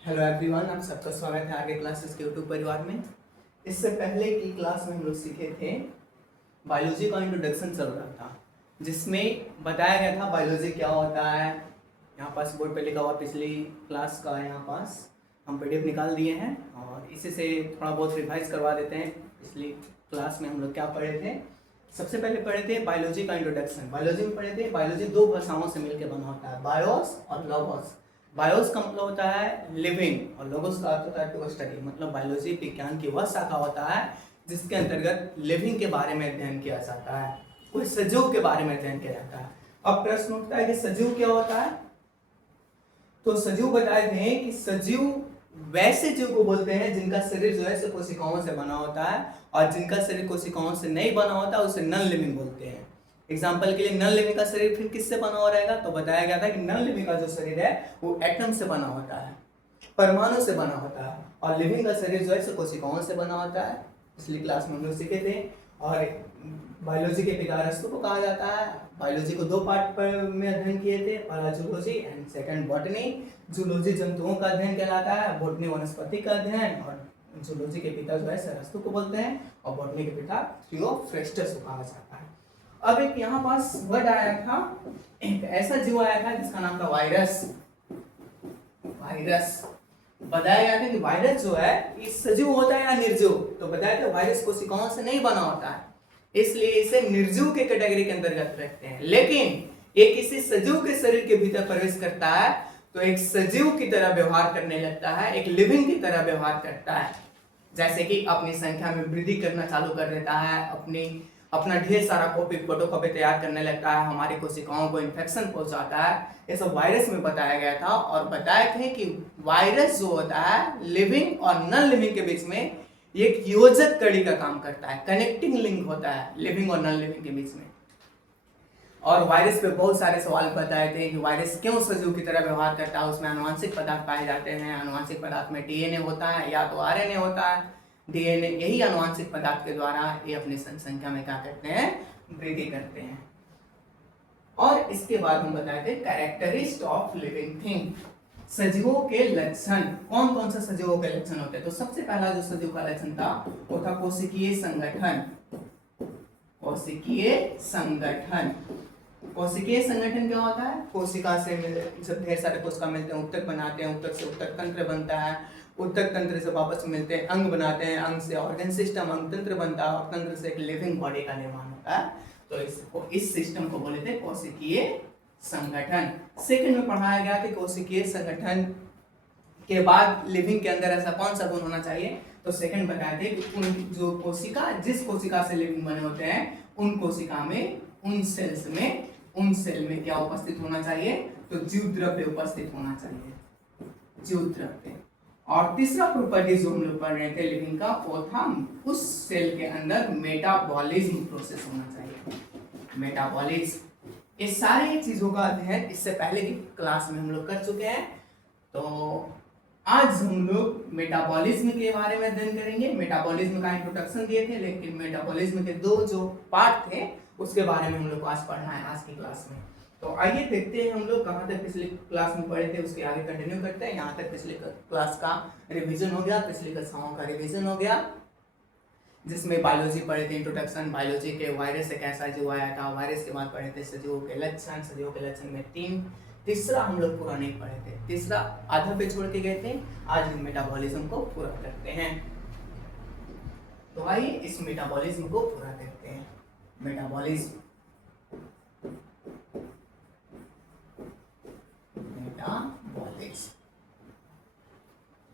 Hello everyone, आप सबका स्वागत है आगे क्लासेस के यूट्यूब परिवार में। इससे पहले की क्लास में हम लोग सीखे थे बायोलॉजी का इंट्रोडक्शन चल रहा था, जिसमें बताया गया था बायोलॉजी क्या होता है। यहाँ पास बोर्ड पे लिखा हुआ पिछली क्लास का, यहाँ पास हम पीडीएफ निकाल दिए हैं और इसी से थोड़ा बहुत रिवाइज करवा देते हैं। पिछली क्लास में हम लोग क्या पढ़े थे? सबसे पहले पढ़े थे बायोलॉजी का इंट्रोडक्शन। बायोलॉजी में पढ़े थे बायोलॉजी दो भाषाओं से मिलकर बना होता है, बायोस और लोगोस। बायोस का मतलब होता है लिविंग और लोगोस का अर्थ होता है टू स्टडी। मतलब बायोलॉजी विज्ञान की वह शाखा होता है जिसके अंतर्गत लिविंग के बारे में अध्ययन किया जाता है, कोई सजीव के बारे में अध्ययन किया जाता है। अब प्रश्न उठता है कि सजीव क्या होता है? तो सजीव बताए थे कि सजीव वैसे जीव को बोलते हैं जिनका शरीर जो है कोशिकाओं से बना होता है, और जिनका शरीर कोशिकाओं से नहीं बना होता उसे नॉन लिविंग बोलते हैं। एग्जाम्पल के लिए नॉन लिविंग का शरीर फिर किससे बना हुआ रहेगा? तो बताया गया था कि नॉन लिविंग का जो शरीर है वो एटम से बना होता है, परमाणु से बना होता है, और लिविंग का शरीर जो है कोशिकाओं से बना होता है। पिछली क्लास में हम लोग सीखे थे। और बायोलॉजी के पिता अरस्तु को कहा जाता है। बायोलॉजी को दो पार्ट में अध्ययन किए थे, पहला zoology and second botany. Zoology जंतुओं का अध्ययन कहलाता है, बॉटनी वनस्पति का अध्ययन। और जूलॉजी के पिता जो है अरस्तु को बोलते हैं, और बॉटनी के पिता थियोफ्रेस्टस को कहा जाता है। अब एक यहाँ पास वर्ड आया था, एक ऐसा जीव आया था जिसका नाम था वायरस। वायरस बताया गया था कि वायरस जो है ये सजीव होता है या निर्जीव? तो बताया था वायरस कोशिकाओं से नहीं बना होता है, इसलिए इसे निर्जीव के कैटेगरी के अंतर्गत रखते हैं। लेकिन ये किसी सजीव के शरीर के भीतर प्रवेश करता है तो एक सजीव की तरह व्यवहार करने लगता है, एक लिविंग की तरह व्यवहार करता है। जैसे कि अपनी संख्या में वृद्धि करना चालू कर देता है, अपना ढेर सारा फोटोकॉपी तैयार करने लगता है, हमारी कोशिकाओं को इन्फेक्शन पहुंचाता है। ये सब वायरस में बताया गया था। और बताए थे कि वायरस जो होता है लिविंग और नॉन लिविंग के बीच में एक योजक कड़ी का काम करता है, कनेक्टिंग लिंक होता है लिविंग और नॉन लिविंग के बीच में। और वायरस पे बहुत सारे सवाल बताए थे कि वायरस क्यों सजीव की तरह व्यवहार करता है। उसमें आनुवांशिक पदार्थ पाए जाते हैं, आनुवांशिक पदार्थ में डीएनए होता है या तो आरएनए होता है। डीएनए यही आनुवांशिक पदार्थ के द्वारा ये अपनी संख्या में क्या करते हैं? वृद्धि करते हैं। और इसके बाद हम बताए थे कैरेक्टरिस्ट ऑफ लिविंग थिंग, सजीवों के लक्षण। कौन कौन सा सजीवों के लक्षण होते हैं? तो सबसे पहला जो सजीव का लक्षण था वो था कोशिकीय संगठन। कोशिकीय संगठन। कोशिकीय संगठन क्या होता है? कोशिका से जब ढेर सारे कोशिका मिलते हैं उत्तक बनाते हैं, उत्तक से उत्तक तंत्र बनता है, उत्तक तंत्र से वापस मिलते हैं अंग बनाते हैं, अंग से ऑर्गन सिस्टम, अंग तंत्र बनता है, और तंत्र से एक लिविंग बॉडी का निर्माण होता है। तो इस सिस्टम को बोले थे कोशिकीय संगठन। सेकंड में पढ़ाया गया कि कोशिकीय संगठन के बाद लिविंग के अंदर ऐसा कौन सा गुण होना चाहिए? तो सेकंड बताए थे कि उन जो कोशिका, जिस कोशिका से लिविंग बने होते हैं उन कोशिका में, उन सेल में क्या उपस्थित होना चाहिए? तो जीव द्रव्य उपस्थित होना चाहिए, जीव द्रव्य। और तीसरा प्रॉपर्टी जो हम लोग पढ़ रहे थे लिविंग का, वो था उस सेल के अंदर मेटाबॉलिज्म प्रोसेस होना चाहिए, मेटाबॉलिज्म। ये सारी चीजों का अध्ययन इससे पहले की क्लास में हम लोग कर चुके हैं। तो आज हम लोग मेटाबॉलिज्म के बारे में अध्ययन करेंगे। मेटाबॉलिज्म का इंट्रोडक्शन दिए थे, लेकिन मेटाबॉलिज्म के दो जो पार्ट थे उसके बारे में हम लोग आज पढ़ना है आज की क्लास में। तो आइए देखते हैं हम लोग कहाँ तक पिछली क्लास में पढ़े थे, उसके आगे कंटिन्यू करते हैं। यहाँ तक पिछली क्लास का रिवीजन हो गया, पिछली कक्षाओं का रिवीजन हो गया, जिसमें बायोलॉजी पढ़े थे इंट्रोडक्शन, बायोलॉजी के वायरस एक ऐसा जीव आया था, वायरस के बाद पढ़े थे सजीवों के लक्षण, सजीवों के लक्षण में तीसरा हम लोग पूरा नहीं पढ़े थे, तीसरा आधा पे छोड़ के गए थे। आज मेटाबॉलिज्म को पूरा करते हैं। तो आइए इस मेटाबॉलिज्म को पूरा करते हैं। मेटाबॉलिज्म,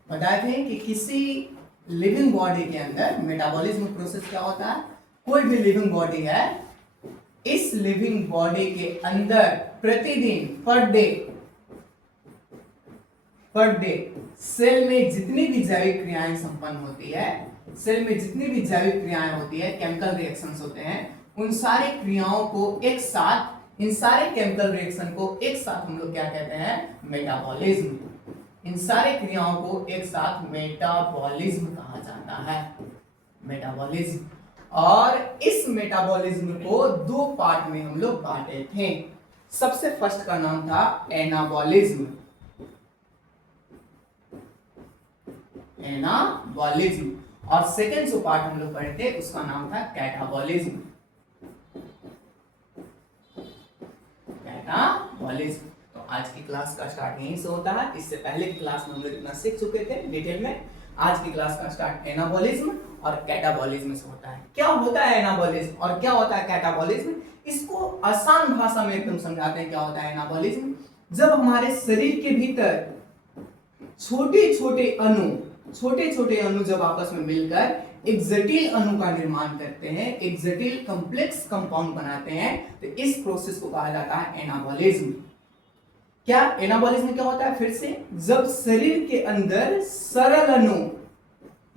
बताए थे कि किसी लिविंग बॉडी के अंदर मेटाबॉलिज्म प्रोसेस क्या होता है? कोई भी लिविंग बॉडी है, इस लिविंग बॉडी के अंदर प्रतिदिन पर डे सेल में जितनी भी जैविक क्रियाएं संपन्न होती है, सेल में जितनी भी जैविक क्रियाएं होती है, केमिकल रिएक्शंस होते हैं, उन सारी क्रियाओं को एक साथ, इन सारे केमिकल रिएक्शन को एक साथ हम लोग क्या कहते हैं? मेटाबॉलिज्म। इन सारे क्रियाओं को एक साथ मेटाबॉलिज्म कहा जाता है, मेटाबॉलिज्म। और इस मेटाबॉलिज्म को दो पार्ट में हम लोग बांटे थे। सबसे फर्स्ट का नाम था एनाबॉलिज्म, एनाबॉलिज्म। और सेकेंड जो पार्ट हम लोग पढ़े थे उसका नाम था कैटाबॉलिज्म। कैटाबॉलिज्म। तो आज की क्लास का स्टार्ट यहीं से होता है। इससे पहले की क्लास में हम लोग इतना सीख चुके थे डिटेल में। आज की क्लास का स्टार्ट एनाबॉलिज्म और कैटाबॉलिज्म से होता है। क्या होता है एनाबॉलिज्म और क्या होता है कैटाबॉलिज्म, इसको आसान भाषा में एकदम समझाते हैं। क्या होता है एनाबॉलिज्म? जब हमारे शरीर के भीतर छोटे छोटे अणु जब आपस में मिलकर एक जटिल अणु का निर्माण करते हैं, एक जटिल कॉम्प्लेक्स कंपाउंड बनाते हैं, तो इस प्रोसेस को कहा जाता है एनाबॉलिज्म। क्या एनाबॉलिज्म क्या होता है? फिर से, जब शरीर के अंदर सरल अणु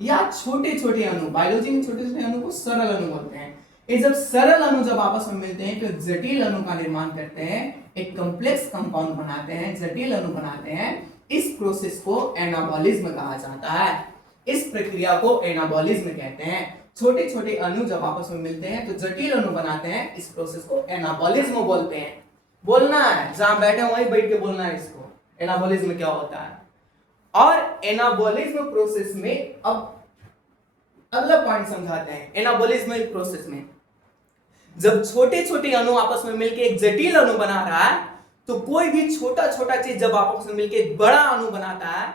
या छोटे छोटे अणु, बायोलॉजी में छोटे छोटे अणु को सरल अणु बोलते हैं, ये जब सरल अणु जब आपस में मिलते हैं तो जटिल अणु का निर्माण करते हैं, एक कॉम्प्लेक्स कंपाउंड बनाते हैं, जटिल अणु बनाते हैं। इस प्रोसेस को एनाबॉलिज्म कहा जाता है। इस प्रक्रिया को एनाबॉलिज्म कहते हैं। छोटे छोटे अणु जब आपस में मिलते हैं तो जटिल अणु बनाते हैं, इस प्रोसेस को एनाबॉलिज्म बोलते हैं। बोलना है, जहां बैठे वहीं बैठ के बोलना है इसको, एनाबॉलिज्म क्या होता है। और एनाबॉलिज्म प्रोसेस में अब अगला पॉइंट समझाते हैं। एनाबॉलिज्म प्रोसेस में जब छोटे छोटे अणु आपस में मिलकर एक जटिल अणु बना रहा है, तो कोई भी छोटा छोटा चीज जब आपस में मिलकर एक बड़ा अणु बनाता है,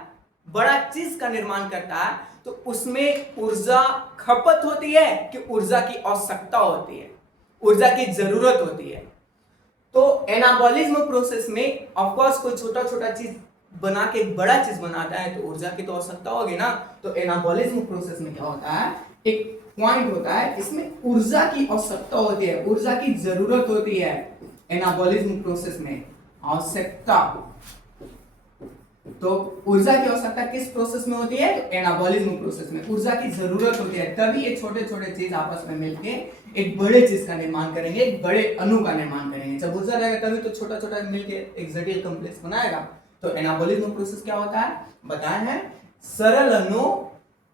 बड़ा चीज का निर्माण करता है, तो उसमें ऊर्जा खपत होती है कि ऊर्जा की आवश्यकता होती है, ऊर्जा की जरूरत होती है। तो एनाबॉलिज्म प्रोसेस में ऑफ कोर्स कोई छोटा छोटा चीज बना के एक बड़ा चीज बनाता है तो ऊर्जा की तो आवश्यकता होगी ना। तो एनाबॉलिज्म प्रोसेस में क्या होता है, एक पॉइंट होता है, इसमें ऊर्जा की आवश्यकता होती है, ऊर्जा की जरूरत होती है। एनाबॉलिज्म प्रोसेस में आवश्यकता, तो ऊर्जा की आवश्यकता किस प्रोसेस में होती है? तो एनाबॉलिज्म प्रोसेस में ऊर्जा की जरूरत होती है, तभी ये छोटे छोटे चीज आपस में मिलके एक बड़े चीज का निर्माण करेंगे, एक बड़े अणु का निर्माण करेंगे। जब ऊर्जा रहेगा तभी तो छोटा छोटा मिलके एक जटिल कॉम्प्लेक्स बनाएगा। तो एनाबॉलिज्म प्रोसेस क्या होता है बताया है, सरल अणु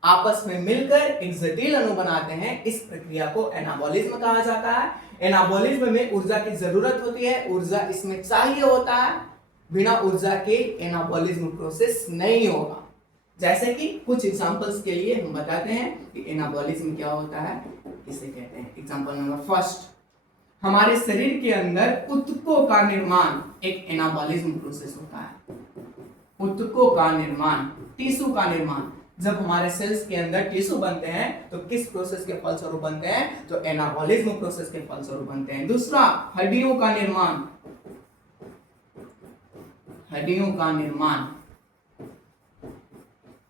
आपस में मिलकर एक जटिल अणु बनाते हैं, इस प्रक्रिया को एनाबॉलिज्म कहा जाता है। एनाबॉलिज्म में ऊर्जा की जरूरत होती है, ऊर्जा इसमें चाहिए होता है, बिना ऊर्जा के एनाबॉलिज्म प्रोसेस नहीं होगा। जैसे कि कुछ एग्जांपल्स के लिए हम बताते हैं कि एनाबॉलिज्म क्या होता है, इसे कहते हैं। एग्जांपल नंबर फर्स्ट, हमारे शरीर के अंदर ऊतकों का निर्माण एक एनाबॉलिज्म प्रोसेस होता है। ऊतकों का निर्माण, टिश्यू का निर्माण, जब हमारे सेल्स के अंदर टिश्यू बनते हैं तो किस प्रोसेस के फलस्वरूप बनते हैं? तो एनाबॉलिज्म प्रोसेस के फलस्वरूप बनते हैं। दूसरा, हड्डियों का निर्माण, हड्डियों का निर्माण,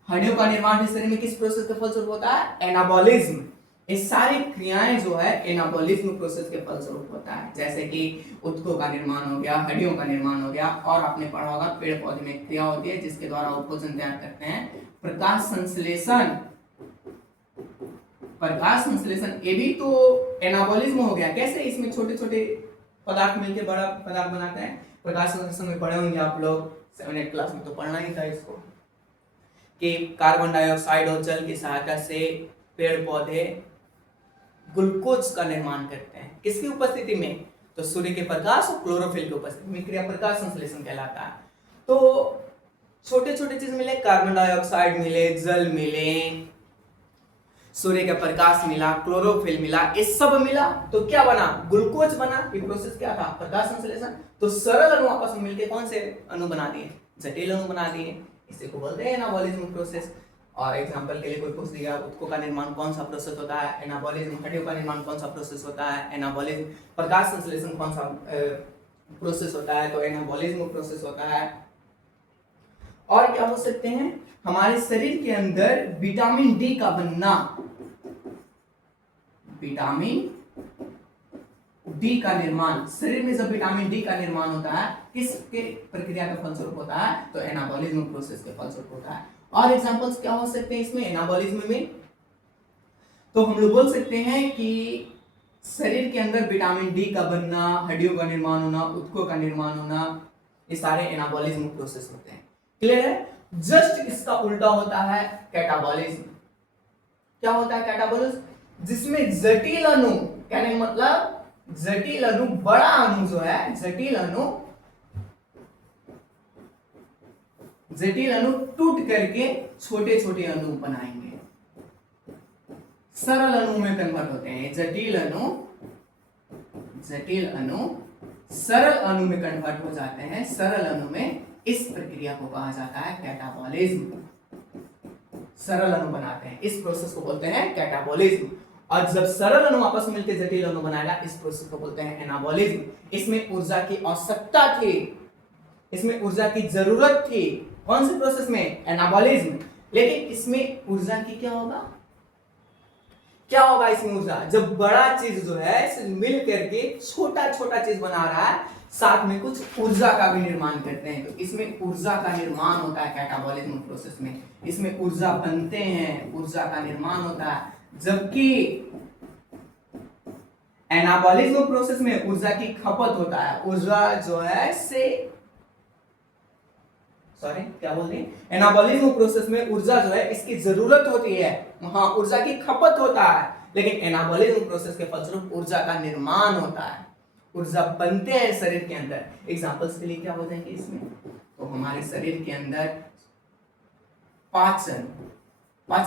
हड्डियों का निर्माण शरीर में किस प्रोसेस के फलस्वरूप होता है? एनाबॉलिज्म। ये सारी क्रियाएं जो है एनाबॉलिज्म प्रोसेस के फलस्वरूप होता है। जैसे कि ऊतकों का निर्माण हो गया, हड्डियों का निर्माण हो गया, और आपने पढ़ा होगा पेड़ पौधे में क्रिया होती है जिसके द्वारा वो भोजन तैयार करते हैं, प्रकाश संश्लेषण। प्रकाश संश्लेषण ये भी तो एनाबॉलिज्म हो गया। कैसे? इसमें छोटे छोटे पदार्थ मिलकर बड़ा पदार्थ बनाते हैं। प्रकाश संश्लेषण में पढ़े होंगे आप लोग, 7th क्लास में तो पढ़ना ही था इसको, कि कार्बन डाइऑक्साइड और जल की सहायता से पेड़ पौधे ग्लूकोज का निर्माण करते हैं। किसकी उपस्थिति में? तो सूर्य के प्रकाश और क्लोरोफिल की उपस्थिति में क्रिया प्रकाश संश्लेषण कहलाता है। तो छोटे छोटे चीज मिले, कार्बन डाइऑक्साइड मिले, जल मिले, सूर्य का प्रकाश मिला, क्लोरोफिल मिला, ये सब मिला तो क्या बना? ग्लूकोज बना। ये प्रोसेस क्या था? प्रकाश संश्लेषण। तो सरल अणु आपस में मिलकर कौन से अणु बना दिए? जटिल अणु बना दिए। इसे को बोलते हैं एनाबॉलिज्म प्रोसेस। और एग्जांपल के लिए कोई पूछ दिया, ऊतकों का निर्माण कौन सा प्रोसेस होता है? एनाबॉलिज्म। हड्डियों का निर्माण कौन सा प्रोसेस होता है? एनाबॉलिज्म। प्रकाश संश्लेषण कौन सा प्रोसेस होता है? तो एनाबॉलिज्म प्रोसेस होता है। और क्या हो सकते हैं? हमारे शरीर के अंदर विटामिन डी का बनना, विटामिन डी का निर्माण, शरीर में जब विटामिन डी का निर्माण होता है किसके प्रक्रिया का फलस्वरूप होता है? तो एनाबॉलिज्म प्रोसेस के फलस्वरूप होता है। और एग्जांपल्स क्या हो सकते हैं इसमें एनाबॉलिज्म में? तो हम लोग बोल सकते हैं कि शरीर के अंदर विटामिन डी का बनना, हड्डियों का निर्माण होना, ऊतकों का निर्माण होना, ये सारे एनाबॉलिज्म प्रोसेस होते हैं। क्लियर है? जस्ट इसका उल्टा होता है कैटाबॉलिज्म। क्या होता है कैटाबॉलिज्म? जिसमें जटिल अणु, कहने का मतलब जटिल अणु, बड़ा अणु जो है, जटिल अणु जटिल अणु टूट करके छोटे छोटे अणु बनाएंगे, सरल अणु में कन्वर्ट होते हैं। जटिल अणु सरल अणु में कन्वर्ट हो जाते हैं। सरल अणु में इस प्रक्रिया को कहा जाता है कैटाबॉलिज्म। सरल अणु बनाते हैं, इस प्रोसेस को बोलते हैं कैटाबॉलिज्म। और जब सरल अणु आपस में मिलकर जटिल अणु बनाएगा, इस प्रोसेस को बोलते हैं एनाबॉलिज्म। इसमें ऊर्जा की आवश्यकता थी, इसमें ऊर्जा की जरूरत थी। कौन से प्रोसेस में? एनाबॉलिज्म। लेकिन इसमें ऊर्जा की क्या होगा इसमें ऊर्जा, जब बड़ा चीज जो है मिल करके छोटा छोटा चीज बना रहा है, साथ में कुछ ऊर्जा का भी निर्माण करते हैं, तो इसमें ऊर्जा का निर्माण होता है कैटाबॉलिज्म प्रोसेस में। इसमें ऊर्जा बनते हैं, ऊर्जा का निर्माण होता है। जबकि एनाबॉलिज्म प्रोसेस में ऊर्जा की खपत होता है। ऊर्जा जो है क्या बोलते हैं, एनाबॉलिज्म प्रोसेस में ऊर्जा जो है इसकी जरूरत होती है, वहां ऊर्जा की खपत होता है। लेकिन एनाबॉलिज्म प्रोसेस के फलस्वरूप ऊर्जा का निर्माण होता है, ऊर्जा बनते हैं शरीर के अंदर। एग्जांपल्स के लिए क्या हो जाएंगे इसमें, तो हमारे शरीर के अंदर पाचन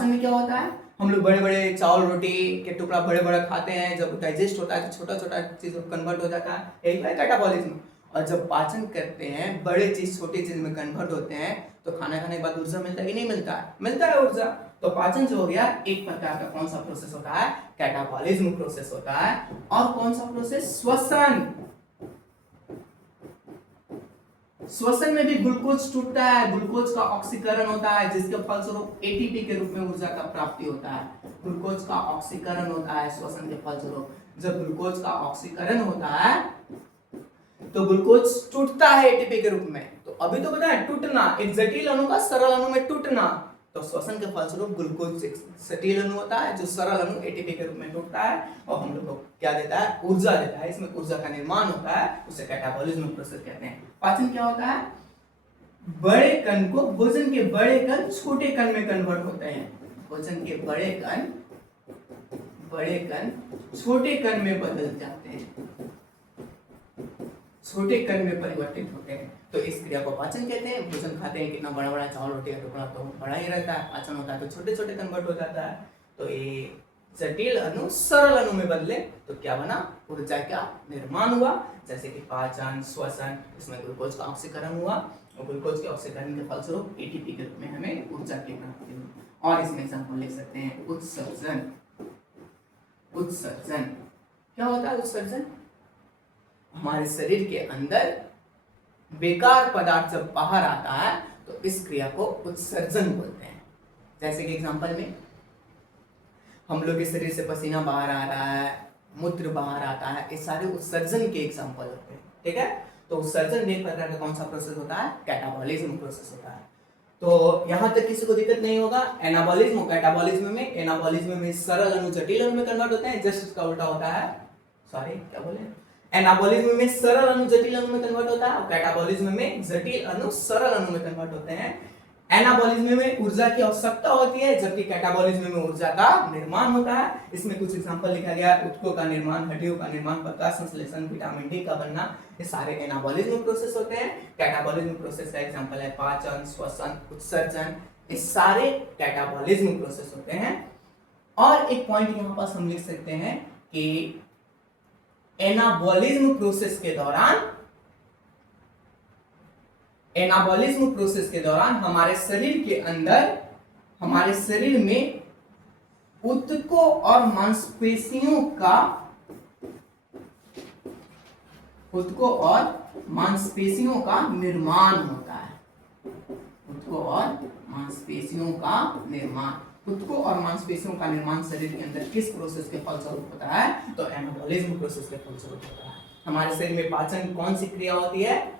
में क्या होता है, हम लोग बड़े बड़े चावल रोटी के टुकड़ा बड़े बड़े खाते हैं, जब डाइजेस्ट होता है तो छोटा छोटा चीज कन्वर्ट हो जाता है, यही है कैटाबॉलिज्म। और जब पाचन करते हैं, बड़े चीज छोटी चीज में कन्वर्ट होते हैं, तो खाना खाने के बाद ऊर्जा मिलता है कि नहीं मिलता है? मिलता है ऊर्जा। तो पाचन जो हो गया एक प्रकार का कौन सा प्रोसेस होता है? कैटाबॉलिज्म प्रोसेस होता है। और कौन सा प्रोसेस? श्वसन में भी ग्लूकोज टूटता है, ग्लूकोज का ऑक्सीकरण होता है, जिसके फलस्वरूप एटीपी के रूप में ऊर्जा का प्राप्ति होता है। ग्लूकोज का ऑक्सीकरण होता है श्वसन के फलस्वरूप। जब ग्लूकोज का ऑक्सीकरण होता है तो ग्लूकोज टूटता है एटीपी के रूप में। तो अभी तो बताया टूटना, एक जटिल अणु का सरल अणु में टूटना, तो श्वसन के फलस्वरूप ग्लूकोज एक जटिल अणु होता है जो सरल अणु एटीपी के रूप में टूटता है और हम लोग को क्या देता है? ऊर्जा देता है। इसमें ऊर्जा का निर्माण होता है, उसे कैटाबॉलिज्म प्रोसेस कहते हैं। पाचन क्या होता है? बड़े कण को, भोजन के बड़े कण छोटे कण में कन्वर्ट होते हैं। भोजन के बड़े कण छोटे कण में बदल जाते हैं, छोटे कण में परिवर्तित होते हैं, तो इस क्रिया को पाचन कहते हैं। भोजन खाते हैं, कितना बड़ा बड़ा चावल रोटी का टुकड़ा तो बड़ा ही रहता है, पाचन होता है तो छोटे छोटे कन्वर्ट हो जाता है। तो ये जटिल अणु सरल अणु में बदले तो क्या बना? ऊर्जा का निर्माण हुआ, जैसे कि पाचन, श्वसन, इसमें ग्लूकोज का ऑक्सीकरण हुआ और ग्लूकोज के ऑक्सीकरण के फलस्वरूप एटीपी के रूप में हमें ऊर्जा की प्राप्ति हुई। और इसमें एग्जांपल लिख सकते हैं उत्सर्जन। उत्सर्जन क्या होता है? उत्सर्जन हमारे शरीर के अंदर बेकार पदार्थ जब बाहर आता है तो इस क्रिया को उत्सर्जन बोलते हैं। जैसे कि एग्जांपल में हम लोग के शरीर से पसीना बाहर आ रहा है, मूत्र बाहर आता है, ये सारे उत्सर्जन के एग्जांपल होते हैं। ठीक है, तो उत्सर्जन एक प्रकार का कौन सा प्रोसेस होता है? कैटाबॉलिज्म प्रोसेस होता है। तो यहां तक किसी को दिक्कत नहीं होगा। एनाबॉलिज्म और कैटाबॉलिज्म में, एनाबॉलिज्म में सरल अणु जटिल अणु में कन्वर्ट होते हैं, जस्ट इसका उल्टा होता है। क्या बोले? एनाबॉलिज्म में सरल अणु जटिल अणु में कन्वर्ट होता है और कैटाबॉलिज्म में जटिल अणु सरल अणु में कन्वर्ट होते हैं। एनाबॉलिज्म में ऊर्जा की आवश्यकता होती है, जबकि कैटाबॉलिज्म में ऊर्जा का निर्माण होता है। इसमें कुछ एग्जांपल लिखा गया है, ऊतकों का निर्माण, हड्डियों का निर्माण, प्रकाश संश्लेषण, विटामिन डी का बनना, ये सारे एनाबॉलिज्म प्रोसेस होते हैं। कैटाबॉलिज्म प्रोसेस का एग्जांपल है पाचन, श्वसन, उत्सर्जन, ये सारे कैटाबॉलिज्म प्रोसेस होते हैं। और एक पॉइंट यहाँ पास हम लिख सकते हैं कि एनाबॉलिज्म प्रोसेस के दौरान हमारे शरीर के अंदर, हमारे शरीर में ऊतकों और मांसपेशियों का निर्माण होता है। ऊतकों और मांसपेशियों का निर्माण शरीर के अंदर किस प्रोसेस के फलस्वरूप होता है? तो एनाबॉलिज्म प्रोसेस के फलस्वरूप होता है। हमारे शरीर में पाचन कौन सी क्रिया होती है?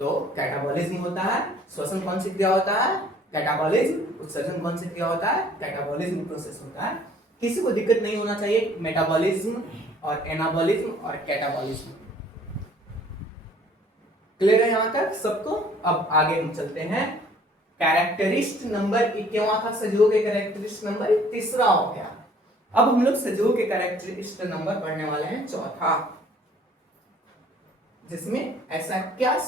तो कैटाबॉलिज्म होता है। श्वसन कौन सी क्रिया होता है? कैटाबॉलिज्म। उत्सर्जन कौन सी क्रिया होता है? कैटाबॉलिज्म प्रोसेस होता है। किसी को दिक्कत नहीं होना चाहिए मेटाबॉलिज्म और एनाबॉलिज्म और कैटाबॉलिज्म। क्लियर है यहां तक सबको? अब आगे हम चलते हैं। कैरेक्टरिस्ट नंबर 21 था, सजीवों के कैरेक्टरिस्ट नंबर 3 हो गया। अब हम लोग सजीवों के कैरेक्टरिस्ट नंबर पढ़ने वाले हैं 4, जिसमें ऐसा क्या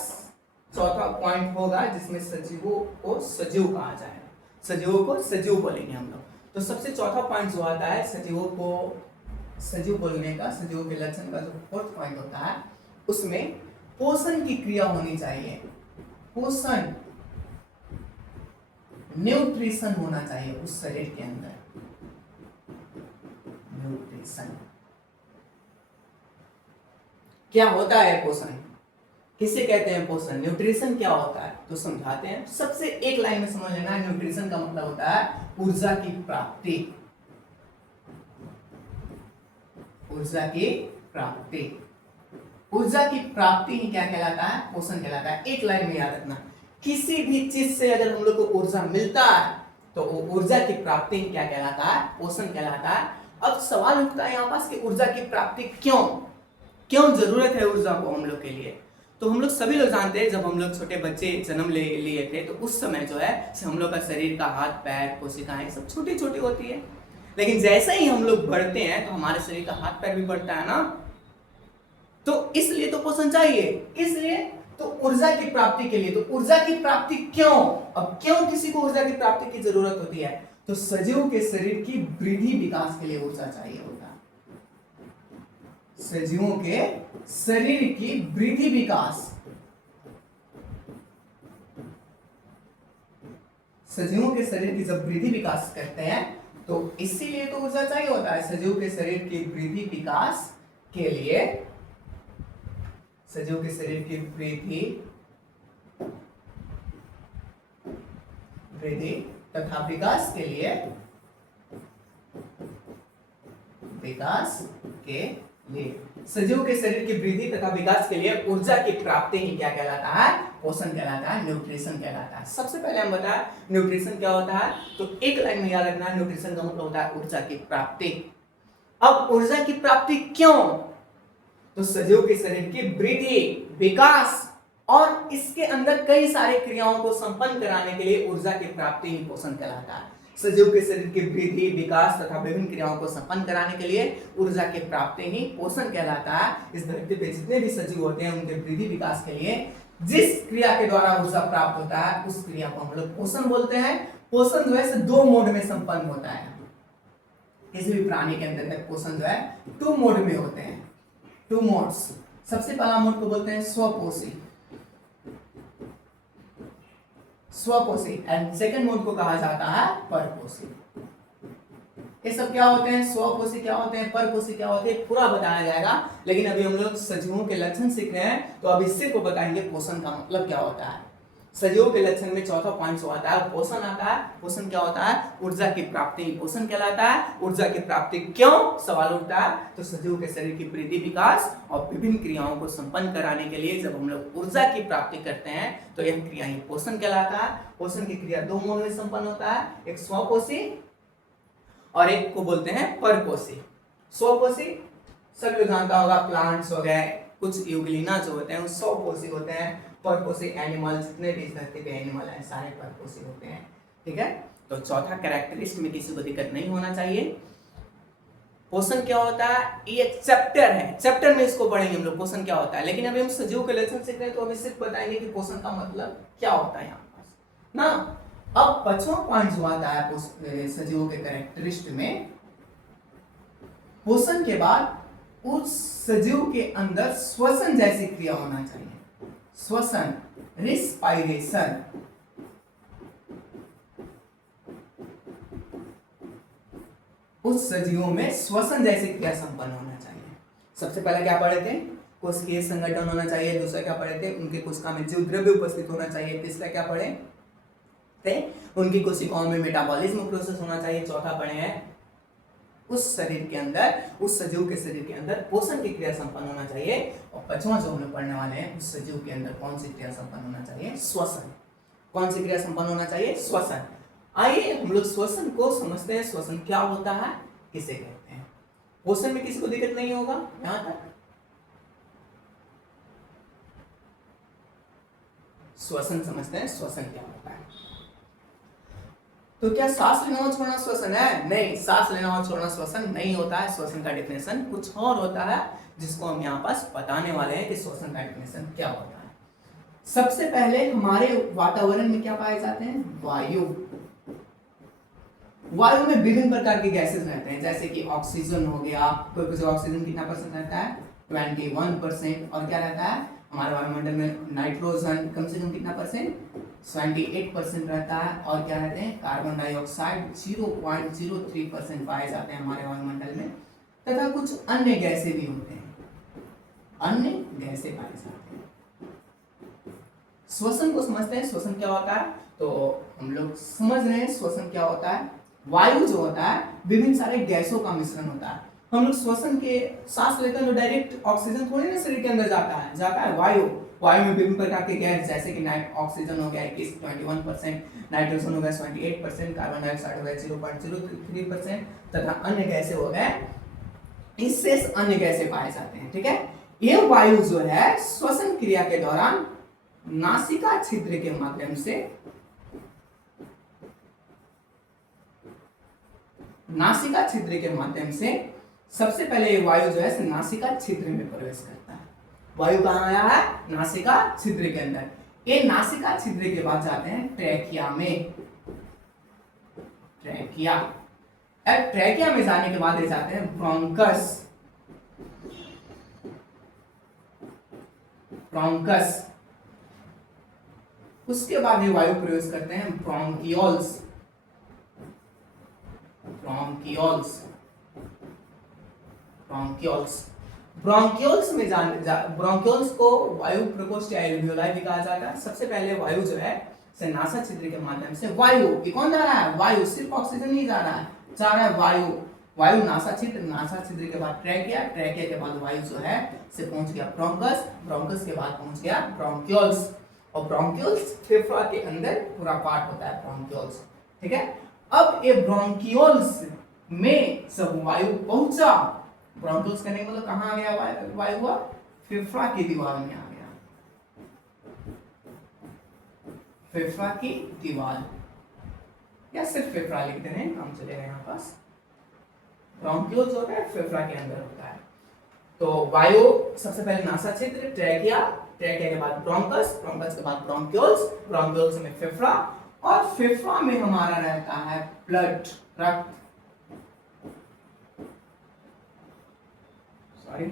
चौथा पॉइंट होगा जिसमें सजीवों को सजीव कहा जाएगा, सजीवों को सजीव बोलेंगे हम लोग। तो सबसे चौथा पॉइंट जो आता है सजीवों को सजीव बोलने का, सजीवों के लक्षण का जो फोर्थ पॉइंट होता है, उसमें पोषण की क्रिया होनी चाहिए। पोषण, न्यूट्रिशन होना चाहिए उस शरीर के अंदर। न्यूट्रिशन क्या होता है? पोषण किसे कहते हैं? पोषण। न्यूट्रिशन क्या होता है तो समझाते हैं। सबसे एक लाइन में समझ लेना, न्यूट्रिशन का मतलब होता है ऊर्जा की प्राप्ति। ऊर्जा की प्राप्ति, ऊर्जा की प्राप्ति ही क्या कहलाता है? पोषण कहलाता है। एक लाइन में याद रखना, किसी भी चीज से अगर हम लोग को ऊर्जा मिलता है तो वो ऊर्जा की प्राप्ति क्या कहलाता है? पोषण कहलाता है। अब सवाल उठता है यहाँ पास कि ऊर्जा की प्राप्ति क्यों जरूरत है ऊर्जा को हम लोग के लिए? तो हम लोग सभी लोग जानते हैं, जब हम लोग छोटे बच्चे जन्म ले लिए थे तो उस समय जो है हम लोग का शरीर का हाथ पैर कोशिकाएं सब छोटी छोटी होती है, लेकिन जैसे ही हम लोग बढ़ते हैं तो हमारे शरीर का हाथ पैर भी बढ़ता है ना। तो इसलिए तो पोषण चाहिए, इसलिए तो ऊर्जा की प्राप्ति के लिए। तो ऊर्जा की प्राप्ति क्यों? अब क्यों किसी को ऊर्जा की प्राप्ति की जरूरत होती है? तो सजीव के शरीर की वृद्धि विकास के लिए ऊर्जा चाहिए होता है। सजीवों के शरीर की वृद्धि विकास, सजीवों के शरीर की जब वृद्धि विकास करते हैं तो इसीलिए तो ऊर्जा चाहिए होता है। सजीव के शरीर की वृद्धि विकास के लिए, सजीव के शरीर की वृद्धि तथा विकास के लिए, सजीव के शरीर की वृद्धि तथा विकास के लिए ऊर्जा की प्राप्ति ही क्या कहलाता है? पोषण कहलाता है, न्यूट्रिशन कहलाता है। सबसे पहले हम बताएं न्यूट्रिशन क्या होता है, तो एक लाइन में याद रखना, न्यूट्रिशन का मतलब होता है ऊर्जा की प्राप्ति। अब ऊर्जा की प्राप्ति क्यों? तो सजीव के शरीर की वृद्धि विकास और इसके अंदर कई सारे क्रियाओं को संपन्न कराने के लिए ऊर्जा की प्राप्ति ही पोषण कहलाता है। सजीव के शरीर की वृद्धि विकास तथा विभिन्न क्रियाओं को संपन्न कराने के लिए ऊर्जा की प्राप्ति ही पोषण कहलाता है। इस धरती पे जितने भी सजीव होते हैं उनके वृद्धि विकास के लिए जिस क्रिया के द्वारा ऊर्जा प्राप्त होता है उस क्रिया को हम लोग पोषण बोलते हैं। पोषण जो है दो मोड में संपन्न होता है। किसी भी प्राणी के अंदर पोषण जो है 2 मोड में होते हैं, 2 मोड्स। सबसे पहला मोड को बोलते हैं स्वपोषी, स्वपोषी, एंड सेकंड मोड को कहा जाता है परपोषी। ये सब क्या होते हैं? स्वपोषी क्या होते हैं, परपोषी क्या होते हैं, पूरा बताया जाएगा। लेकिन अभी हम लोग सजीवों के लक्षण सीख रहे हैं तो अब इससे को बताएंगे पोषण का मतलब क्या होता है। सजीवों के लक्षण में चौथा पॉइंट आता है पोषण आता है। पोषण क्या होता है? ऊर्जा की प्राप्ति पोषण कहलाता है। ऊर्जा की प्राप्ति क्यों सवाल उठता है? तो सजीव के शरीर की वृद्धि विकास और विभिन्न क्रियाओं को संपन्न कराने के लिए जब हम लोग ऊर्जा की प्राप्ति करते हैं तो यह क्रिया ही पोषण कहलाता है। पोषण की क्रिया 2 मोड में संपन्न होता है, एक स्वपोषी और एक को बोलते हैं परपोषी। स्वपोषी सब लोग जानता होगा, प्लांट्स हो गए, कुछ यूग्लिना जो होते हैं वो स्वपोषी होते हैं। परपोषी एनिमल, जितने भी इस धरती पे एनिमल हैं सारे परपोषी होते हैं। ठीक है, तो चौथा कैरेक्टरिस्टिक में किसी को दिक्कत नहीं होना चाहिए। पोषण क्या होता है? ये एक चैप्टर है, चैप्टर में इसको पढ़ेंगे हम लोग पोषण क्या होता है। लेकिन अभी हम सजीव के लक्षण सीख रहे हैं तो अभी सिर्फ बताएंगे कि पोषण का मतलब क्या होता है यहाँ पास ना। अब 5वां पॉइंट जो आता है सजीवों के कैरेक्टरिस्टिक में, पोषण के बाद उस सजीव के अंदर श्वसन जैसी क्रिया होना चाहिए। श्वसन, रिस्पायरेशन। उस सजीवों में श्वसन जैसी क्रिया संपन्न होना चाहिए। सबसे पहले क्या पढ़े थे? कोशिकीय संगठन होना चाहिए। दूसरा क्या पढ़े थे? उनके कोशिका में जीव द्रव्य उपस्थित होना चाहिए। तीसरा क्या पढ़े थे? उनकी कोशिकाओं में मेटाबॉलिज्म प्रोसेस होना चाहिए। चौथा पढ़े हैं उस शरीर के अंदर, उस सजीव के शरीर के अंदर पोषण की क्रिया संपन्न होना चाहिए। और 5वां जो हम लोग पढ़ने वाले हैं उस सजीव के अंदर कौन सी क्रिया संपन्न होना चाहिए? श्वसन। कौन सी क्रिया संपन्न होना चाहिए? श्वसन। आइए हम लोग श्वसन को समझते हैं। श्वसन क्या होता है, किसे कहते हैं? पोषण में किसी को दिक्कत नहीं होगा यहां तक? श्वसन समझते हैं, श्वसन क्या होता है। तो क्या सांस लेना और छोड़ना श्वसन है? नहीं, सांस लेना और छोड़ना श्वसन नहीं होता है। श्वसन का डेफिनेशन कुछ और होता है जिसको हम यहाँ पास बताने वाले हैं कि श्वसन का डेफिनेशन क्या होता है। सबसे पहले हमारे वातावरण में क्या पाए जाते हैं? वायु। वायु में विभिन्न प्रकार के गैसेस रहते हैं, जैसे कि ऑक्सीजन हो गया। कोई ऑक्सीजन कितना परसेंट रहता है? 21%। और क्या रहता है हमारे वायुमंडल में? नाइट्रोजन कम से कम कितना परसेंट? 78% रहता है। और क्या रहते हैं? कार्बन डाइऑक्साइड 0.03% पाए जाते हैं हमारे वायुमंडल में। तथा कुछ अन्य गैसें भी होते हैं, अन्य गैसें पाए जाते हैं। श्वसन को समझते हैं, श्वसन क्या होता है? तो हम लोग समझ रहे हैं श्वसन क्या होता है। वायु जो होता है विभिन्न सारे गैसों का मिश्रण होता है। हम लोग श्वसन के सांस लेते हैं तो डायरेक्ट ऑक्सीजन थोड़ी ना शरीर के अंदर जाता है वायु। वायु में विभिन्न प्रकार के गैस, जैसे कि ऑक्सीजन हो गया 21% नाइट्रोजन हो गया 28%, कार्बन डाइऑक्साइड हो गया 0.03% तथा अन्य गैसें हो गए, इससे अन्य गैसें पाए जाते हैं। ठीक है, ये वायु जो है श्वसन क्रिया के दौरान नासिका छिद्र के माध्यम से, नासिका छिद्र के माध्यम से सबसे पहले ये वायु जो है नासिका छिद्र में प्रवेश करता है। वायु कहाँ आया है? नासिका छिद्र के अंदर। ये नासिका छिद्र के बाद जाते हैं ट्रैकिया में। ट्रैकिया, अब ट्रैकिया में जाने के बाद ये जाते हैं ब्रोंकस। ब्रोंकस, उसके बाद ये वायु प्रवेश करते हैं ब्रोंकियोल्स। ब्रोंकियोल्स, ब्रोंकियोल्स, ब्रोंकियोल्स में ब्रोंकियोल्स को वायु प्रकोष्ठ या एल्वियोलाई भी कहा जाता है। सबसे पहले वायु जो है नासा छिद्र के माध्यम से, वायु ये कौन जा रहा है? वायु, सिर्फ ऑक्सीजन नहीं जा रहा है, जा रहा है वायु। वायु नासा छिद्र, नासा छिद्र के बाद ट्रैकिया, ट्रैकिया के बाद वायु जो है से पहुंच गया ब्रोंकस, ब्रोंकस के बाद पहुंच गया ब्रोंकियोल्स। और ब्रोंकियोल्स फेफड़ा के अंदर पूरा पार्ट होता है ब्रोंकियोल्स। ठीक है, अब ये ब्रोंकियोल्स में सब वायु पहुंचा। ब्रोंकियोल्स करने का मतलब कहां आ गया वायु हुआ? फेफड़ा की दीवार में आ गया। फेफड़ा की दीवार, या सिर्फ फेफड़ा लिखते हैं, हम चलेगा यहाँ पास। ब्रोंकियोल्स होता है फेफड़ा के अंदर होता है। तो वायु सबसे पहले नासा छिद्र, ट्रैकिया, ट्रैकिया के बाद ब्रोंकस, ब्रोंकस के बाद ब्रोंकियोल्स, ब्रोंकियोल्स में फेफड़ा, और फेफड़ा में हमारा रहता है ब्लड, रक्त। सॉरी,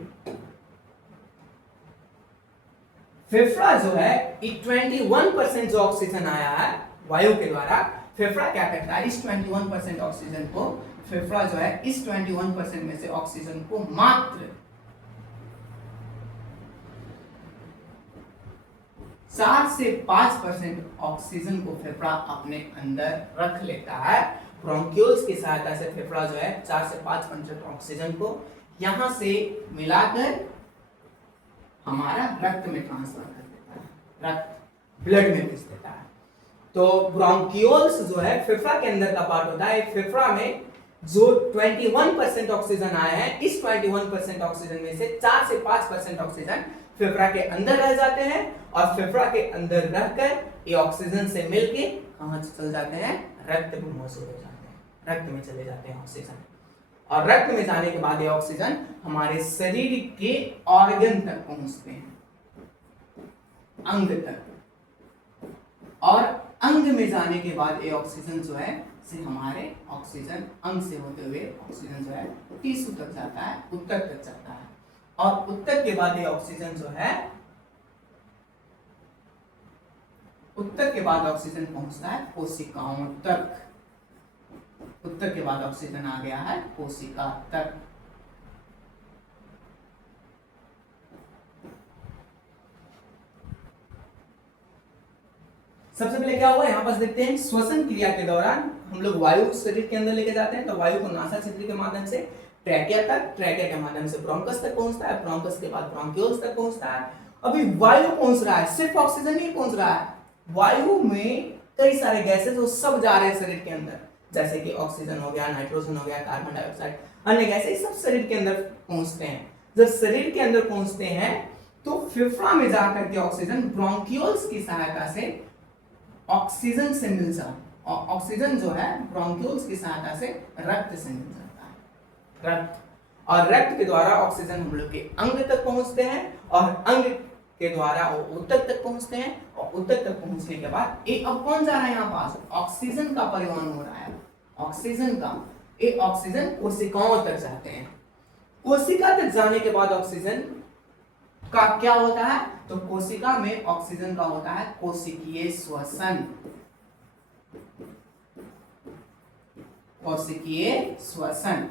फेफड़ा जो है 21% जो ऑक्सीजन आया है वायु के द्वारा, फेफड़ा क्या करता है? इस 21% ऑक्सीजन को, फेफड़ा जो है इस 21% में से ऑक्सीजन को मात्र 4 से 5% ऑक्सीजन को फेफड़ा अपने अंदर रख लेता है। ब्रोंकियोल्स की सहायता से फेफड़ा जो है 4 से 5% ऑक्सीजन को यहां से मिलाकर हमारा रक्त में ट्रांसफर कर देता है, रक्त ब्लड में भेज देता है। तो ब्रोंकियोल्स जो है फेफड़ा के अंदर का पार्ट होता है। फेफड़ा में जो 21% ऑक्सीजन आया है, इस 21% ऑक्सीजन में से 4 से 5% ऑक्सीजन फेफड़ा के अंदर रह जाते हैं, और फेफड़ा के अंदर रहकर ये ऑक्सीजन से मिलके कहां चल जाते हैं? रक्त में मौजूद हो जाते हैं, रक्त में चले जाते हैं ऑक्सीजन। और रक्त में जाने के बाद ये ऑक्सीजन हमारे शरीर के ऑर्गन तक पहुंचते हैं, अंग तक। और अंग में जाने के बाद ये ऑक्सीजन जो है से हमारे ऑक्सीजन अंग से होते हुए ऑक्सीजन जो है टिश्यू तक जाता है, ऊतक तक जाता है। और ऊतक के बाद ये ऑक्सीजन जो है, ऊतक के बाद ऑक्सीजन पहुंचता है कोशिकाओं तक। ऊतक के बाद ऑक्सीजन आ गया है कोशिका तक। सबसे पहले क्या हुआ यहाँ पास देखते हैं, श्वसन क्रिया के दौरान हम लोग वायु शरीर के अंदर लेके जाते हैं, तो वायु को नासा छिद्र के माध्यम से ट्रैकिया तक, ट्रैकिया के माध्यम से ब्रोंकस तक पहुंचता है, ब्रोंकस के बाद ब्रोंकियोल्स तक पहुंचता है। अभी वायु पहुंच रहा है, सिर्फ ऑक्सीजन नहीं पहुंच रहा है, वायु में कई सारे गैसेस वो सब जा रहे हैं शरीर के अंदर, जैसे कि ऑक्सीजन हो गया, नाइट्रोजन हो गया, कार्बन डाइऑक्साइड, अन्य गैसेस सब शरीर के अंदर पहुंचते हैं। जब शरीर के अंदर पहुंचते हैं तो फेफड़ा में जाकर के ऑक्सीजन ब्रोंकियोल्स की सहायता से ऑक्सीजन से मिल जाता, ऑक्सीजन जो है ब्रोंकियोल्स की सहायता से रक्त से मिल जाता है, रक्त। और रक्त के द्वारा ऑक्सीजन हम लोग के अंग तक पहुंचते हैं, और अंग के द्वारा वो ऊतक तक पहुंचते हैं, और ऊतक तक पहुंचने के बाद एक अब कौन जा रहा है यहाँ पास, ऑक्सीजन का परिवहन हो रहा है, ऑक्सीजन का, एक ऑक्सीजन कोशिकाओं तक जाते हैं। कोशिका तक जाने के बाद ऑक्सीजन का क्या होता है, तो कोशिका में ऑक्सीजन का होता है कोशिकीय श्वसन, कोशिकीय श्वसन।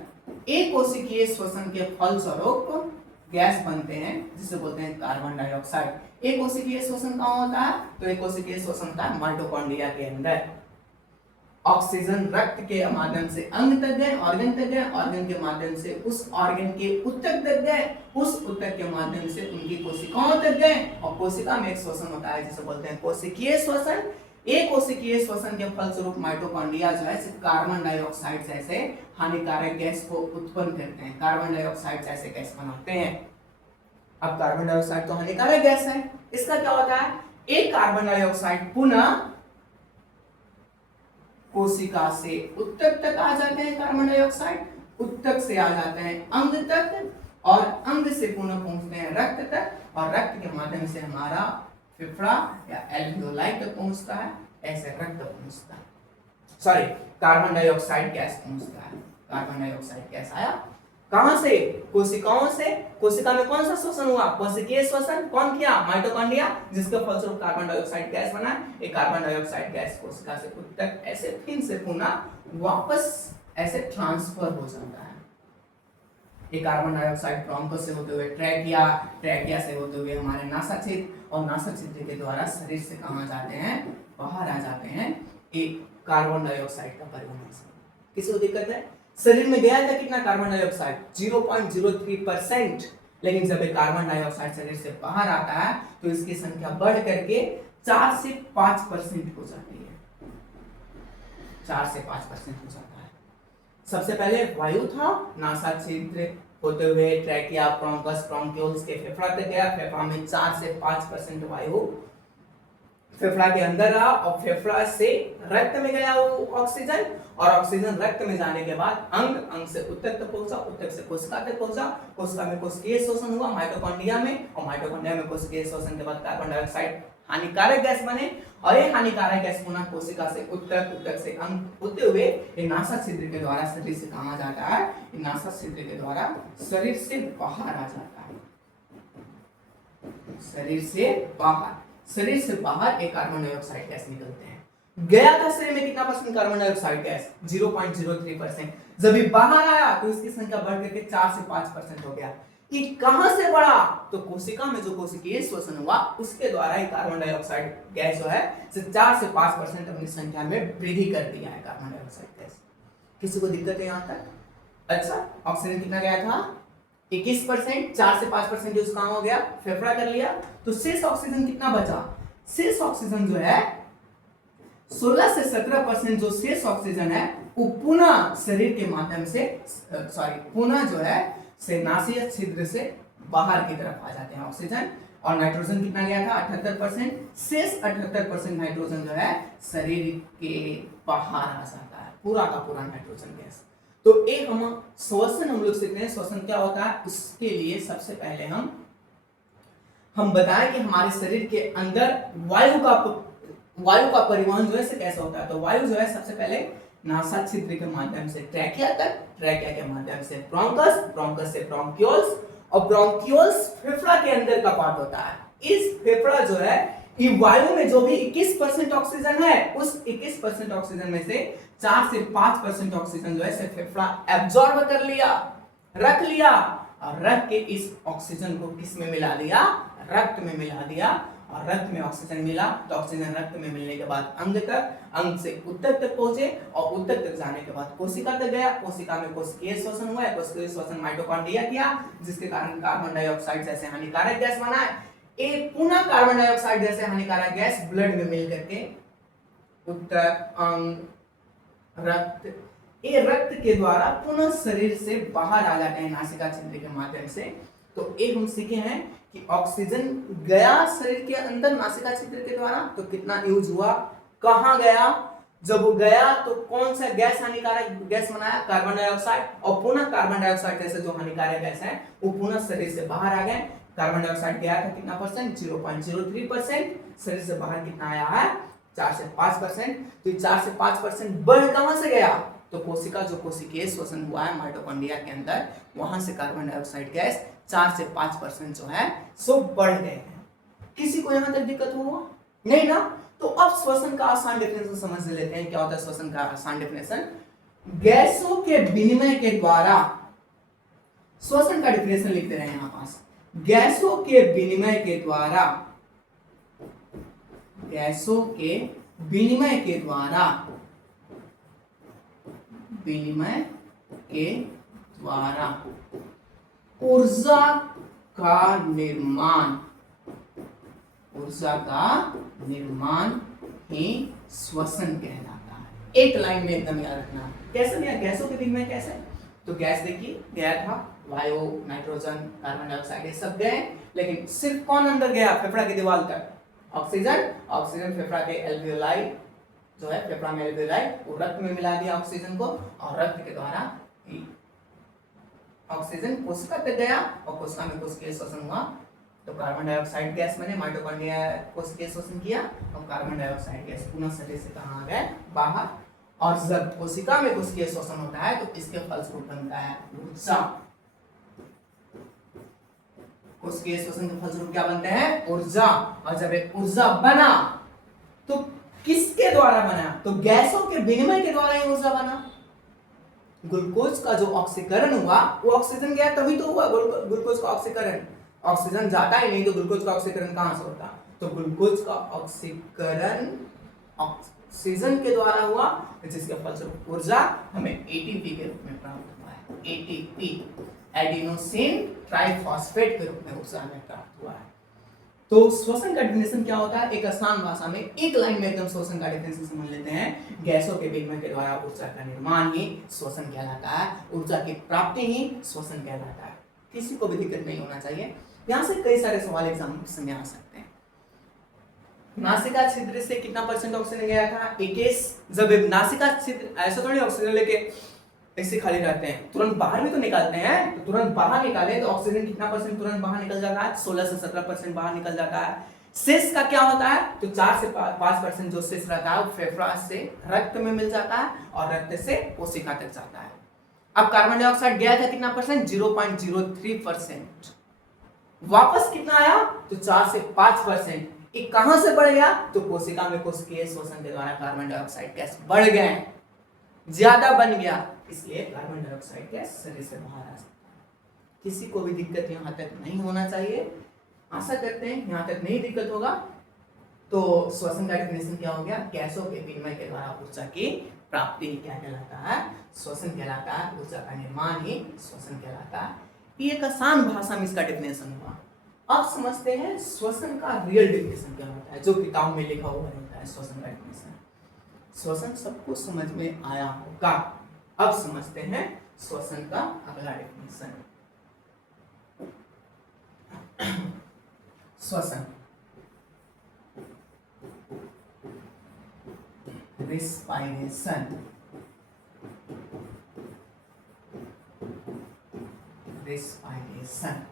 एक कोशिकीय श्वसन के फलस्वरूप गैस बनते हैं जिसे बोलते हैं कार्बन डाइऑक्साइड। एक कोशिकीय श्वसन कहाँ होता है, तो एक कोशिकीय श्वसन होता है माइटोकॉन्ड्रिया के अंदर। ऑक्सीजन रक्त के माध्यम से अंग तक गए, ऑर्गन तक गए, ऑर्गन के माध्यम से उस ऑर्गन के ऊतक तक गए, उस ऊतक के माध्यम से उनकी कोशिकाओं तक गए, और कोशिका में एक श्वसन होता है जिसे बोलते हैं कोशिकीय श्वसन। एक कोशिकीय श्वसन के फलस्वरूप माइटोकॉन्ड्रिया जो है कार्बन डाइऑक्साइड जैसे हानिकारक गैस को उत्पन्न करते हैं, कार्बन डाइऑक्साइड जैसे गैस बनाते हैं। अब कार्बन डाइऑक्साइड तो हानिकारक गैस है, इसका क्या होता है, एक कार्बन डाइऑक्साइड पुनः कोशिका से ऊतक तक आ जाते हैं, कार्बन डाइऑक्साइड ऊतक से आ जाते हैं अंग तक, और अंग से पुनः पहुंचते हैं रक्त तक, और रक्त के माध्यम से हमारा फेफड़ा या एल्वियोलाई तक पहुंचता है, ऐसे रक्त पहुंचता है, सॉरी कार्बन डाइऑक्साइड गैस पहुंचता है। कार्बन डाइऑक्साइड गैस आया कहां से, कोशिकाओं से। कोशिका में कौन सा श्वसन हुआ, कोशिकीय श्वसन। कौन किया, माइटोकॉन्ड्रिया, जिसके फलस्वरूप कार्बन डाइऑक्साइड गैस बना। एक कार्बन डाइऑक्साइड गैस कोशिका से ऊतक ऐसे फिर से पुनः वापस ऐसे ट्रांसफर हो जाता है। एक कार्बन डाइऑक्साइड ब्रोंकस से होते हुए ट्रैकिया, ट्रैकिया से होते हुए हमारे नासाछिद्र, और नासाछिद्र के द्वारा शरीर से कहां जाते हैं, बाहर आ जाते हैं। एक कार्बन डाइऑक्साइड का परिवहन किसी को दिक्कत है, शरीर में गया था कितना कार्बन डाइऑक्साइड 0.03%, लेकिन जब एक कार्बन डाइऑक्साइड शरीर से बाहर आता है तो इसकी संख्या बढ़ करके 4 से 5% हो जाती है, 4 से 5% हो जाता है। सबसे पहले वायु था, नासाछिद्र होते हुए ट्रैकिया, ब्रोंकस, ब्रोंक्यूल्स के फेफड़ा तक गया, फेफड़ा में 4 से 5% वायु फेफड़ा के अंदर रहा, और फेफड़ा से रक्त में गया वो ऑक्सीजन, और ऑक्सीजन रक्त में जाने के बाद अंग, अंग से ऊतक तक पहुंचा, ऊतक से कोशिका तक पहुंचा, कोशिका में कोशिकीय श्वसन हुआ माइटोकॉन्ड्रिया में, और माइटोकॉन्ड्रिया में कोशिकीय श्वसन के बाद कार्बन डाइऑक्साइड हानिकारक गैस बने, और ये हानिकारक गैस पुनः कोशिका से ऊतक, ऊतक से अंग होते हुए ये नासाछिद्र के द्वारा शरीर से कहां जाता है, ये नासाछिद्र के द्वारा शरीर से बाहर आ जाता है, शरीर से बाहर। शरीर से बाहर एक कार्बन डाइऑक्साइड गैस निकलते हैं। गया था शरीर में कितना परसेंट कार्बन डाइऑक्साइड गैस, 0.03%। जब ये बाहर आया तो इसकी संख्या बढ़ करके 4 से 5% हो गया। ये कहां से बढ़ा, तो कोशिका में जो कोशिकीय श्वसन हुआ उसके द्वारा ये कार्बन डाइऑक्साइड गैस जो है 4 से 5% अपनी संख्या में वृद्धि कर दिया है कार्बन डाइऑक्साइड गैस। किसी को दिक्कत है यहाँ तक? अच्छा, ऑक्सीजन कितना गया था 21%, 4 से 5% जो काम हो गया, फेफड़ा कर लिया, तो शेष ऑक्सीजन कितना बचा, शेष ऑक्सीजन जो है 16 से 17% जो शेष ऑक्सीजन है वो पुनः शरीर के माध्यम से पुनः जो है से नासिक छिद्र से बाहर की तरफ आ जाते हैं ऑक्सीजन। और नाइट्रोजन कितना गया था 78%, शेष 78% नाइट्रोजन जो है शरीर के बाहर आ जाता है, पूरा का पूरा नाइट्रोजन गैस। तो एक हम श्वसन हम लोग सीखते हैं, श्वसन क्या होता है, उसके लिए सबसे पहले हम बताएं कि हमारे शरीर के अंदर वायु का परिवहन जो है कैसे होता है। तो वायु जो है सबसे पहले नासाछिद्र के माध्यम से ट्रैकिया तक, ट्रैकिया के माध्यम से ब्रोंकस, ब्रोंकस से ब्रोंक्यूल्स, और ब्रोंक्यूल्स फेफड़ा के अंदर का पार्ट होता है। इस फेफड़ा जो है ये वायु में जो भी 21% ऑक्सीजन है उस 21% ऑक्सीजन में से 4 से 5% ऑक्सीजन जो है फेफड़ा एब्जॉर्ब कर लिया, रख लिया, और रख के इस ऑक्सीजन को किस में मिला दिया, रक्त में मिला दिया। और रक्त में ऑक्सीजन मिला तो ऑक्सीजन रक्त में मिलने के बाद अंग तक, अंग से ऊतक तक पहुंचे, और ऊतक तक जाने के बाद कोशिका तक गया, कोशिका में कोशिकीय श्वसन हुआ, कोशिकीय श्वसन माइटोकॉन्ड्रिया किया, जिसके कारण कार्बन डाइऑक्साइड जैसे हानिकारक गैस बना है। एक पुनः कार्बन डाइऑक्साइड जैसे हानिकारक गैस ब्लड में मिल करके ऊतक, अंग, रक्त, ये रक्त के द्वारा पुनः शरीर से बाहर आ जाते हैं नासिका छिद्र के माध्यम से। तो एक हम सीखे हैं कि ऑक्सीजन गया शरीर के अंदर नासिका छिद्र के द्वारा तो कितना यूज हुआ, कहां गया, जब वो गया तो कौन सा गैस हानिकारक गैस बनाया, कार्बन डाइऑक्साइड, और पुनः कार्बन डाइऑक्साइड जैसे जो हानिकारक गैस है वो पुनः शरीर से बाहर आ गए। कार्बन डाइऑक्साइड गया था कितना परसेंट, 0.03%। शरीर से बाहर कितना आया है, 4 से 5%। तो 4 से 5% बढ़ कहां से गया, तो कोशिका जो कोशिकीय श्वसन हुआ है माइटोकॉन्ड्रिया के अंदर, वहां से कार्बन डाइऑक्साइड गैस 4 से 5% जो है सो बढ़ गए हैं। किसी को यहां तक दिक्कत हुआ नहीं ना? तो अब श्वसन का आसान डेफिनेशन समझ लेते हैं। क्या होता है श्वसन का आसान डेफिनेशन? गैसों के विनिमय के द्वारा, श्वसन का डेफिनेशन लिखते रहे यहां पास, गैसों के विनिमय के द्वारा, गैसों के विनिमय के द्वारा, विनिमय के द्वारा ऊर्जा का निर्माण, ऊर्जा का निर्माण ही श्वसन कहलाता है। एक लाइन में एकदम याद रखना। कैसे भैया गैसों के विनिमय कैसे? तो गैस देखिए गया था, वायु, नाइट्रोजन, कार्बन डाइऑक्साइड ये सब गए, लेकिन सिर्फ कौन अंदर गया फेफड़ा की दीवार तक? ऑक्सीजन। ऑक्सीजन फेफड़ा के एल्वियोलाई जो है, फेफड़ा में एल्वियोलाई, वो रक्त में मिला दिया ऑक्सीजन को, और रक्त के द्वारा ऑक्सीजन कोशिका तक गया और कोशिका में कोशिकीय श्वसन हुआ। तो कार्बन डाइऑक्साइड गैस मैंने माइटोकॉन्ड्रिया कोशिकीय श्वसन किया और कार्बन डाइऑक्साइड गैस पुनः शरीर से कहां आ गए, बाहर। और जब कोशिका में कोशिकीय श्वसन होता है तो इसके फलस्वरूप बनता है ऊर्जा। कोशिकीय श्वसन के फलस्वरूप क्या बनते हैं, ऊर्जा। और जब एक ऊर्जा बना तो किसके द्वारा बना, तो गैसों के विनिमय के द्वारा ही ऊर्जा बना। ग्लूकोज का जो ऑक्सीकरण हुआ, वो ऑक्सीजन गया तभी तो हुआ ग्लूकोज का ऑक्सीकरण। ऑक्सीजन जाता ही नहीं तो ग्लूकोज का ऑक्सीकरण कहां से होता? तो ग्लूकोज का ऑक्सीकरण ऑक्सीजन के द्वारा हुआ, जिसके फलस्वरूप ऊर्जा हमें एटीपी के रूप में प्राप्त हुआ है। एटीपी, एडिनोसिन ट्राइफॉस्फेट के रूप में ऊर्जा हमें प्राप्त हुआ है। तो श्वसन का डेफिनेशन क्या होता है? एक आसान भाषा में एक लाइन में एकदम श्वसन का डेफिनेशन समझ लेते हैं। गैसों के विनिमय के द्वारा ऊर्जा का निर्माण ही श्वसन कहलाता है, ऊर्जा की प्राप्ति ही श्वसन कहलाता है। किसी को भी दिक्कत नहीं होना चाहिए। यहां से कई सारे सवाल एग्जाम में आ सकते हैं। नासिका छिद्र से कितना परसेंट ऑक्सीजन गया था? 21। जब नासिका छिद्र, ऐसा थोड़ी ऑक्सीजन लेके ऐसे खाली रहते हैं, तुरंत बाहर भी तो निकालते हैं। तो तुरंत बाहर निकाले तो ऑक्सीजन कितना परसेंट तुरंत बाहर निकल जाता है? 16 से 17% बाहर निकल जाता है। शेष का क्या होता है? तो 4 से 5% जो शेष रहता है वो फेफड़ा से रक्त में मिल जाता है और रक्त से कोशिका तक जाता है। अब कार्बन डाइऑक्साइड गया था कितना परसेंट? 0.03%। वापस कितना आया? तो 4 से 5%। ये कहां से बढ़ गया? तो कोशिका में कोशिकीय श्वसन के द्वारा कार्बन डाइऑक्साइड गैस बढ़ गए, ज्यादा बन गया, इसलिए कार्बन डाइऑक्साइड गैस शरीर से बाहर आ सकता है। किसी को भी दिक्कत यहां तक नहीं होना चाहिए। आशा करते हैं यहां तक नहीं दिक्कत होगा। तो श्वसन का डेफिनेशन क्या हो गया? गैसों के विनिमय के द्वारा ऊर्जा की प्राप्ति क्या कहलाता है? श्वसन कहलाता है। ऊर्जा का निर्माण ही श्वसन कहलाता है। ये एक आसान भाषा में इसका डेफिनेशन हुआ। अब समझते हैं श्वसन का रियल डेफिनेशन क्या होता है, जो किताब में लिखा हुआ रहता है। श्वसन का डेफिनेशन, श्वसन सबको समझ में आया होगा। अब समझते हैं श्वसन का अगला डेफिनेशन। श्वसन, रिस्पायरेशन, रिस्पायरेशन।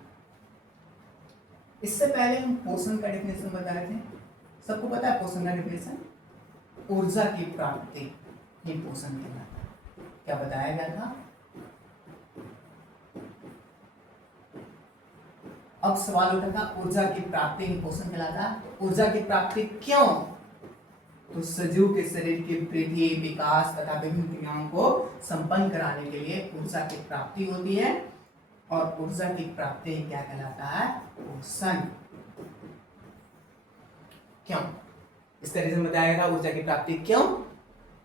इससे पहले हम पोषण का डेफिनेशन बता रहे थे। सबको पता है पोषण का डेफिनेशन? ऊर्जा की प्राप्ति ही पोषण कहलाता है। क्या बताया गया था? अब सवाल उठा था ऊर्जा की प्राप्ति ही पोषण कहलाता है। तो ऊर्जा की प्राप्ति क्यों? तो सजीव के शरीर की वृद्धि, विकास तथा विभिन्न क्रियाओं को संपन्न कराने के लिए ऊर्जा की प्राप्ति होती है। और ऊर्जा की प्राप्ति क्या कहलाता है? पोषण। क्यों? इस तरह से बताया गया था ऊर्जा की प्राप्ति क्यों?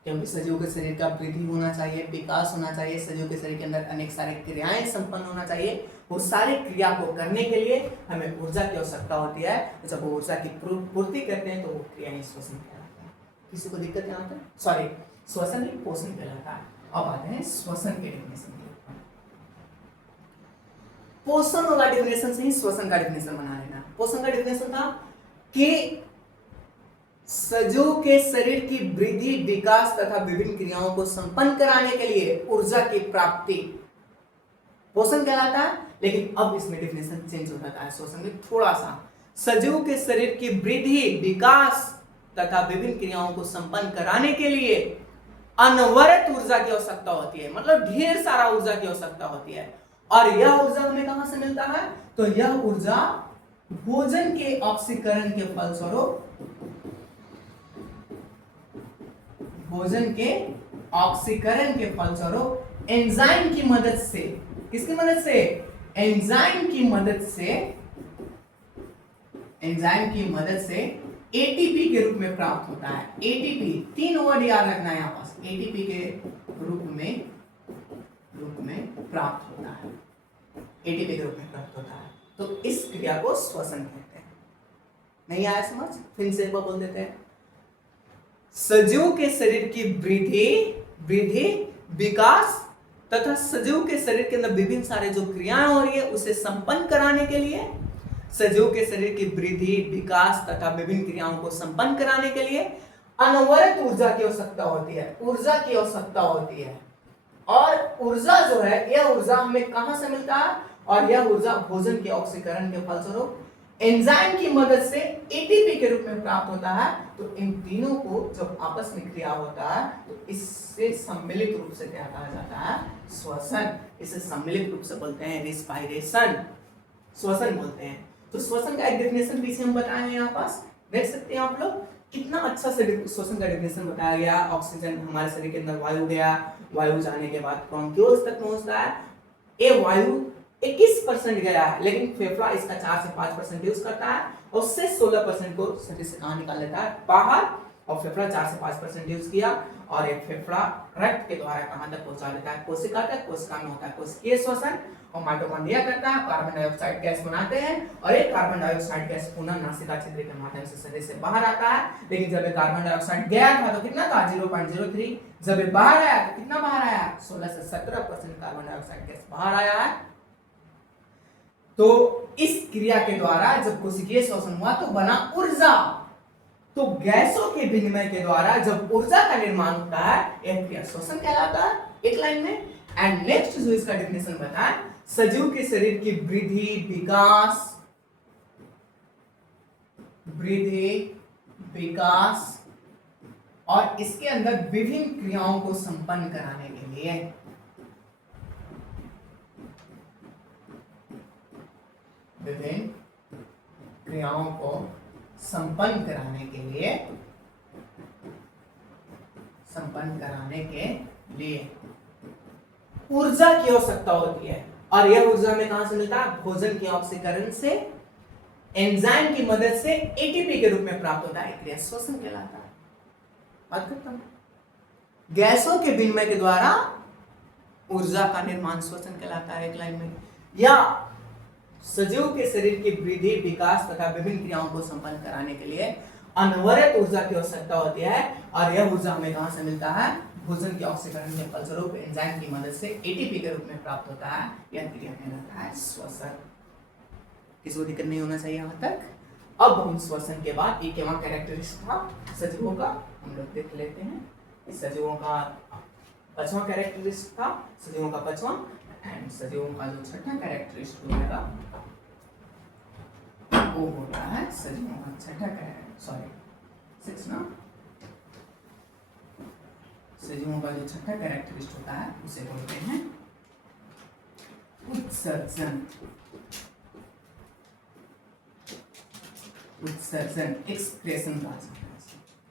क्योंकि सजीव के शरीर का वृद्धि होना चाहिए, विकास होना चाहिए, सजीव के शरीर के अंदर अनेक सारे क्रियाएं संपन्न होना चाहिए। वो सारी क्रिया को करने के लिए हमें ऊर्जा की आवश्यकता होती है। जब वो ऊर्जा की पूर्ति करते हैं तो वो क्रियाएं श्वसन कहलाता है। किसी को दिक्कत यहाँ पे? सॉरी, श्वसन ही पोषण कहलाता है। अब आते हैं श्वसन के डेफिनेशन। पोषण वाला डेफिनेशन से ही श्वसन का डेफिनेशन बना लेना। पोषण का डेफिनेशन था कि सजीव के शरीर की वृद्धि, विकास तथा विभिन्न क्रियाओं को संपन्न कराने के लिए ऊर्जा की प्राप्ति पोषण कहलाता है। लेकिन अब इसमें डेफिनेशन चेंज हो जाता है श्वसन में थोड़ा सा। सजीव के शरीर की वृद्धि, विकास तथा विभिन्न क्रियाओं को संपन्न कराने के लिए अनवरत ऊर्जा की आवश्यकता होती है, मतलब ढेर सारा ऊर्जा की आवश्यकता होती है। और यह ऊर्जा हमें कहां से मिलता है? तो यह ऊर्जा भोजन के ऑक्सीकरण के फलस्वरूप, भोजन के ऑक्सीकरण के फलस्वरूप एंजाइम की मदद से, किसकी मदद से? एंजाइम की मदद से, एंजाइम की मदद से एटीपी के रूप में प्राप्त होता है। एटीपी, 3 वर्ड याद रखना है यहां पास, एटीपी के रूप में प्राप्त होता है, एटीपी के रूप में प्राप्त होता है। तो इस क्रिया को श्वसन कहते हैं। नहीं आया समझ? फिर से एक बार बोल देते हैं। सजीव के शरीर की वृद्धि, विकास तथा सजीव के शरीर के अंदर विभिन्न सारे जो क्रियाएं हो रही है उसे संपन्न कराने के लिए, सजीव के शरीर की वृद्धि, विकास तथा विभिन्न क्रियाओं को संपन्न कराने के लिए अनवरत ऊर्जा की आवश्यकता होती है, ऊर्जा की आवश्यकता होती है। और ऊर्जा जो है, यह ऊर्जा हमें कहां से मिलता है? और यह ऊर्जा भोजन के ऑक्सीकरण के फलस्वरूप एंजाइम की मदद से एटीपी के रूप में प्राप्त होता है। तो इन तीनों को जब आपस में क्रिया होता है तो इससे सम्मिलित रूप से क्या कहा जाता है? श्वसन। इसे सम्मिलित रूप से बोलते हैं रिस्पायरेशन, श्वसन बोलते हैं। तो श्वसन का एक डेफिनेशन पीछे हम बताए हैं, यहाँ पास देख सकते हैं आप लोग, कितना अच्छा से श्वसन का डेफिनेशन बताया गया। ऑक्सीजन हमारे शरीर के अंदर वायु गया, वायु जाने के बाद ब्रोंक्यूल्स तक पहुंचता है। ये वायु 21% गया है, लेकिन फेफड़ा इसका 4 से 5% यूज करता है और उससे 16% को शरीर से कहां निकाल लेता है? बाहर। और फेफड़ा 4 से 5% यूज किया और ये फेफड़ा रक्त के द्वारा कहां तक पहुंचा देता है? कोशिका तक। कोशिका में होता है कोशिकीय श्वसन और माइटोकॉन्ड्रिया करता है, कार्बन डाइऑक्साइड गैस बनाते हैं और ये कार्बन डाइऑक्साइड गैस पुनः नासिका छिद्र के माध्यम से शरीर से बाहर आता है। लेकिन जब ये कार्बन डाइऑक्साइड गया था तो कितना था? 0.03। जब ये बाहर आया तो कितना बाहर आया? 16 से 17% कार्बन डाइऑक्साइड गैस बाहर आया है। तो इस क्रिया के द्वारा जब कोशिकीय श्वसन हुआ तो बना ऊर्जा। तो गैसों के विनिमय के द्वारा जब ऊर्जा का निर्माण होता है यह क्रिया श्वसन कहलाता है, एक लाइन में। एंड नेक्स्ट जो इसका डेफिनेशन बताएं, सजीव के शरीर की विकास और इसके अंदर विभिन्न क्रियाओं को संपन्न कराने के लिए, विभिन्न क्रियाओं को संपन्न कराने के लिए ऊर्जा की आवश्यकता होती है। और यह ऊर्जा में कहां से मिलता है? भोजन के ऑक्सीकरण से, एंजाइम की मदद से एटीपी के रूप में प्राप्त होता है। क्रिया श्वसन कहलाता है। बात करता हूं, गैसों के विनिमय के द्वारा ऊर्जा का निर्माण श्वसन कहलाता है, एक लाइन में। या सजीव के शरीर की वृद्धि, विकास तथा विभिन्न क्रियाओं को संपन्न कराने के लिए अनवरत ऊर्जा की आवश्यकता होती है। और यह ऊर्जा हमें कहां से मिलता है? भोजन के ऑक्सीकरण के फलस्वरूप एंजाइम की मदद से एटीपी के रूप में प्राप्त होता है। यह क्रिया कहलाता है श्वसन। किसी को दिक्कत नहीं होना चाहिए यहाँ तक। अब हम श्वसन के बाद एक एवं कैरेक्टरिस्टिक था सजीवों का हम लोग देख लेते हैं। इस सजीवों का 5वां कैरेक्टरिस्टिक था, सजीवों का 5वां। एंड सजीवों का जो 6ठा कैरेक्टरिस्टिक होगा वो होता है सजीवों का 6 ना, सजीवों का जो 6ठा कैरेक्टरिस्टिक होता है उसे बोलते हैं उत्सर्जन। एक्सप्रेशन का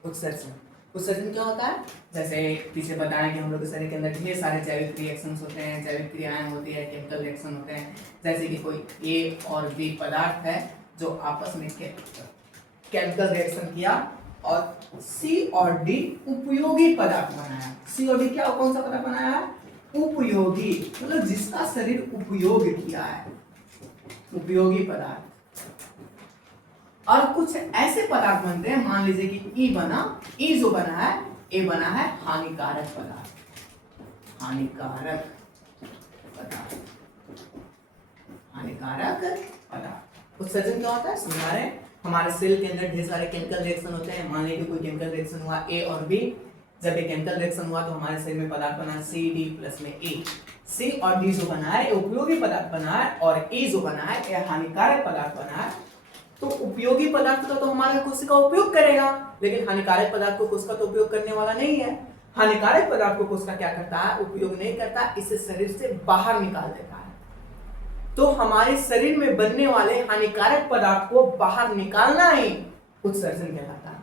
उत्सर्जन। उत्सर्जन क्या होता है? जैसे पीछे बताया कि हम लोग के शरीर के अंदर ढेर सारे जैविक रिएक्शंस होते हैं, जैविक क्रियाएं होती है, केमिकल रिएक्शन होते हैं। जैसे कि कोई ए और बी पदार्थ है जो आपस में केमिकल रिएक्शन किया और सी और डी उपयोगी पदार्थ बनाया। सी और डी क्या, कौन सा पदार्थ बनाया है? उपयोगी, मतलब जिसका शरीर उपयोग किया है, उपयोगी पदार्थ। और कुछ ऐसे पदार्थ बनते हैं, मान लीजिए कि ई बना, ई जो बना है, ए बना है हानिकारक पदार्थ, हानिकारक पदार्थ। उत्सर्जन क्या होता है समझा रहे हैं। हमारे सेल के अंदर ढेर सारे केमिकल रिएक्शन होते हैं। मान लीजिए कोई केमिकल रिएक्शन हुआ ए और बी, जब एक केमिकल रिएक्शन हुआ तो हमारे शरीर में पदार्थ बना CD प्लस में A। C और D जो बना है उपयोगी पदार्थ बना है, और E जो बना है यह हानिकारक पदार्थ बना है। तो उपयोगी पदार्थ का तो हमारा कोशिका उपयोग करेगा, लेकिन हानिकारक पदार्थ को कोशिका तो उपयोग करने वाला नहीं है। हानिकारक पदार्थ को कोशिका क्या करता है, उपयोग नहीं करता, इसे शरीर से बाहर निकाल देता है। तो हमारे शरीर में बनने वाले हानिकारक पदार्थ को बाहर निकालना ही उत्सर्जन कहलाता है।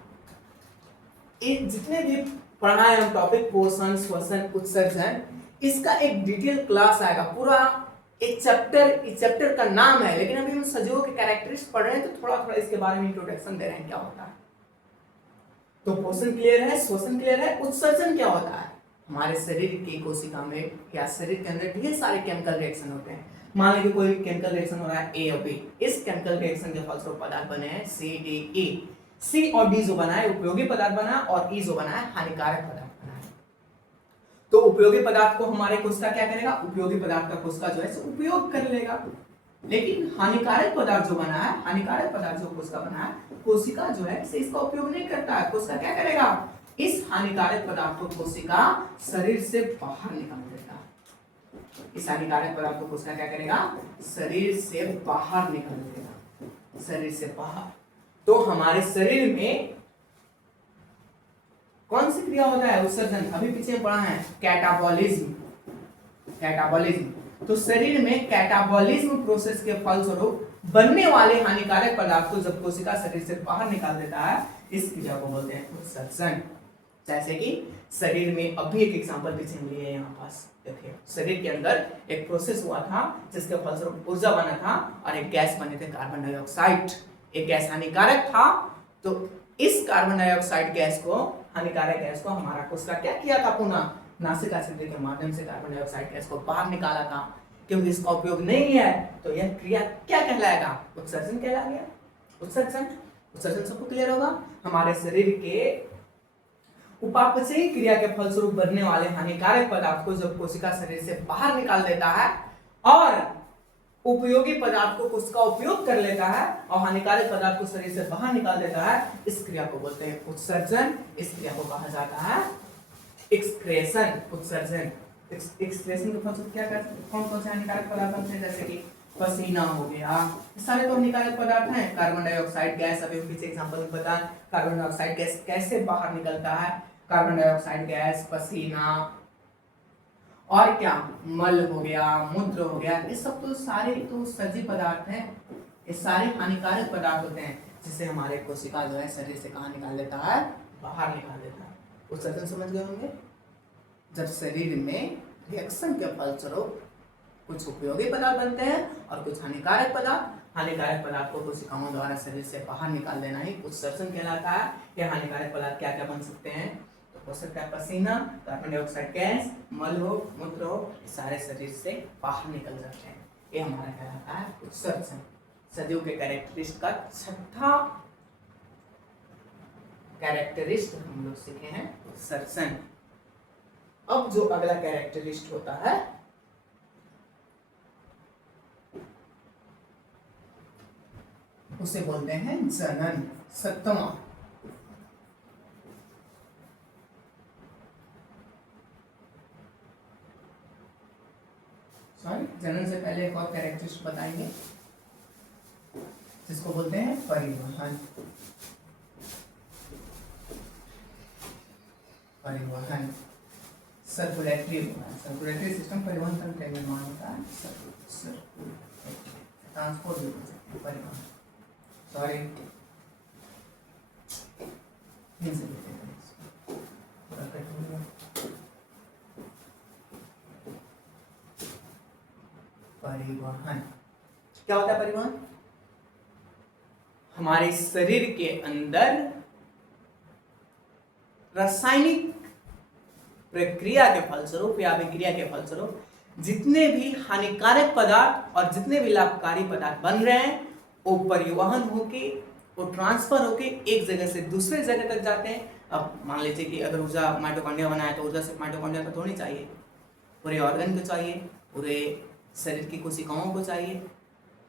ये जितने भी पढ़ाए हम टॉपिक, पोषण, श्वसन, उत्सर्जन, इसका एक डिटेल क्लास आएगा, पूरा एक चैप्टर का नाम है। लेकिन अभी हम सजीवों के कैरेक्टरिस्टिक्स पढ़ रहे हैं तो थोड़ा थोड़ा इसके बारे में इंट्रोडक्शन दे रहे हैं क्या होता है। तो पोषण क्लियर है, श्वसन क्लियर है, उत्सर्जन क्या होता है। हमारे शरीर की कोशिका में या शरीर के अंदर ढेर सारे केमिकल रिएक्शन होते हैं। मान लीजिए कोई केमिकल रिएक्शन हो रहा है A और B, इस केमिकल रिएक्शन के फलस्वरूप पदार्थ बने हैं CDE। C और D जो बना है उपयोगी पदार्थ बना, और E जो बना है हानिकारक पदार्थ बना है। तो उपयोगी पदार्थ को हमारे कोशिका क्या करेगा, उपयोगी पदार्थ का कोशिका जो है उपयोग कर लेगा। लेकिन हानिकारक पदार्थ जो बना है, हानिकारक पदार्थ जो कोशिका बना है, कोशिका जो है इसका उपयोग नहीं करता है। कोशिका क्या करेगा, इस हानिकारक पदार्थ को कोशिका शरीर से बाहर निकाल देगा। इस हानिकारक पदार्थ को कोशिका क्या करेगा, शरीर से बाहर निकाल देगा, शरीर से बाहर। तो हमारे शरीर में कौन सी क्रिया होता है, उत्सर्जन। अभी पीछे पढ़ा है कैटाबॉलिज्म। कैटाबॉलिज्म, तो शरीर में कैटाबॉलिज्म प्रोसेस के फलस्वरूप बनने वाले हानिकारक पदार्थ को जब कोशिका शरीर से बाहर निकाल देता है, इस क्रिया को बोलते हैं उत्सर्जन। जैसे कि शरीर में अभी एक एग्जांपल पीछे लिए है यहाँ पास, देखिए शरीर के अंदर एक प्रोसेस हुआ था जिसके फलस्वरूप ऊर्जा बना था और एक गैस बने थे कार्बन डाइऑक्साइड। एक गैस हानिकारक था, तो इस कार्बन डाइऑक्साइड गैस को, हानिकारक गैस को हमारा कोशिका क्या किया था, पुनः नासिका छिद्र के माध्यम से कार्बन डाइऑक्साइड गैस को बाहर निकाला था। क्योंकि इसका उपयोग नहीं है तो यह क्रिया क्या कहलाएगा, उत्सर्जन कहलाएगा। उत्सर्जन सबको क्लियर होगा। हमारे शरीर के उपापचयी क्रिया के फलस्वरूप बनने वाले हानिकारक पदार्थ को जब कोशिका शरीर से बाहर निकाल देता है और उपयोगी पदार्थ को कोशिका उपयोग कर लेता है और हानिकारक पदार्थ को शरीर से बाहर निकाल देता है, इस क्रिया को बोलते हैं उत्सर्जन। इस क्रिया को कहा जाता है एक्सक्रेशन। उत्सर्जन, एक्सक्रेशन के फलस्वरूप क्या करते हैं, कौन कौन से हानिकारक पदार्थ बनते हैं, जैसे कि पसीना हो गया, सारे तो हानिकारक पदार्थ हैं। कार्बन डाइऑक्साइड गैस, अभी पीछे एग्जांपल में बता, कार्बन डाइऑक्साइड गैस कैसे बाहर निकलता है, कार्बन डाइऑक्साइड गैस, पसीना, और क्या, मल हो गया, मूत्र हो गया, ये सब तो सारे तो सजीव पदार्थ हैं। ये सारे हानिकारक पदार्थ होते हैं जिसे हमारे कोशिका जो है शरीर से कहाँ निकाल देता है, बाहर निकाल देता है। उत्सर्जन समझ गए होंगे। जब शरीर में रिएक्शन के फलस्वरूप कुछ उपयोगी पदार्थ बनते हैं और कुछ हानिकारक पदार्थ को कोशिकाओं द्वारा शरीर से बाहर निकाल देना ही उत्सर्जन कहलाता है। यह हानिकारक पदार्थ क्या क्या बन सकते हैं, तो हो सकता है पसीना, कार्बन डाइऑक्साइड गैस, मल हो, मूत्र हो, सारे शरीर से बाहर निकल जाते हैं। ये हमारा कहलाता है उत्सर्जन। सजीव के कैरेक्टरिस्टिक का छठा कैरेक्टरिस्टिक हम लोग सीखे हैं उत्सर्जन। अब जो अगला कैरेक्टरिस्टिक होता है उसे बोलते हैं जनन। सप्तमा, जनन से पहले एक और कैरेक्टरिस्टिक बताएंगे जिसको बोलते हैं परिवहन। परिवहन, सर्कुलेटरी सिस्टम परिवहन तंत्र का निर्माण होता है। ट्रांसपोर्ट भी बोल सकते हैं, परिवहन, सॉरी परिवहन क्या होता है। परिवहन हमारे शरीर के अंदर रासायनिक प्रक्रिया के फलस्वरूप या अभिक्रिया के फलस्वरूप जितने भी हानिकारक पदार्थ और जितने भी लाभकारी पदार्थ बन रहे हैं वो परिवहन होके, वो ट्रांसफर होके एक जगह से दूसरे जगह तक जाते हैं। अब मान लीजिए कि अगर ऊर्जा माइटोकॉन्ड्रिया बनाए तो ऊर्जा सिर्फ माइटोकॉन्ड्रिया को थोड़ी चाहिए, पूरे ऑर्गन को चाहिए, पूरे शरीर की कोशिकाओं को चाहिए।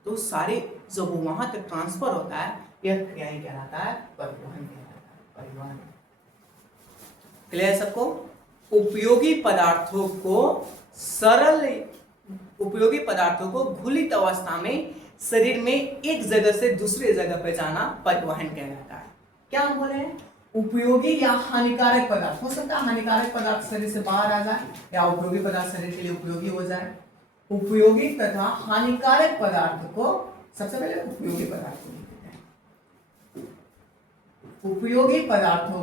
तो सारे जब वहां तक ट्रांसफर होता है, यह क्रिया ही कहलाता है परिवहन कहलाता है। परिवहन क्लियर सबको? उपयोगी पदार्थों को घुलित अवस्था में शरीर में एक जगह से दूसरे जगह पे जाना परिवहन कहलाता है। क्या हम बोले हैं? उपयोगी या हानिकारक पदार्थ। हो सकता है हानिकारक पदार्थ शरीर से बाहर आ जाए या उपयोगी पदार्थ शरीर के लिए उपयोगी हो जाए। उपयोगी तथा हानिकारक पदार्थ को सबसे पहले उपयोगी पदार्थ को लिखते हैं। उपयोगी पदार्थों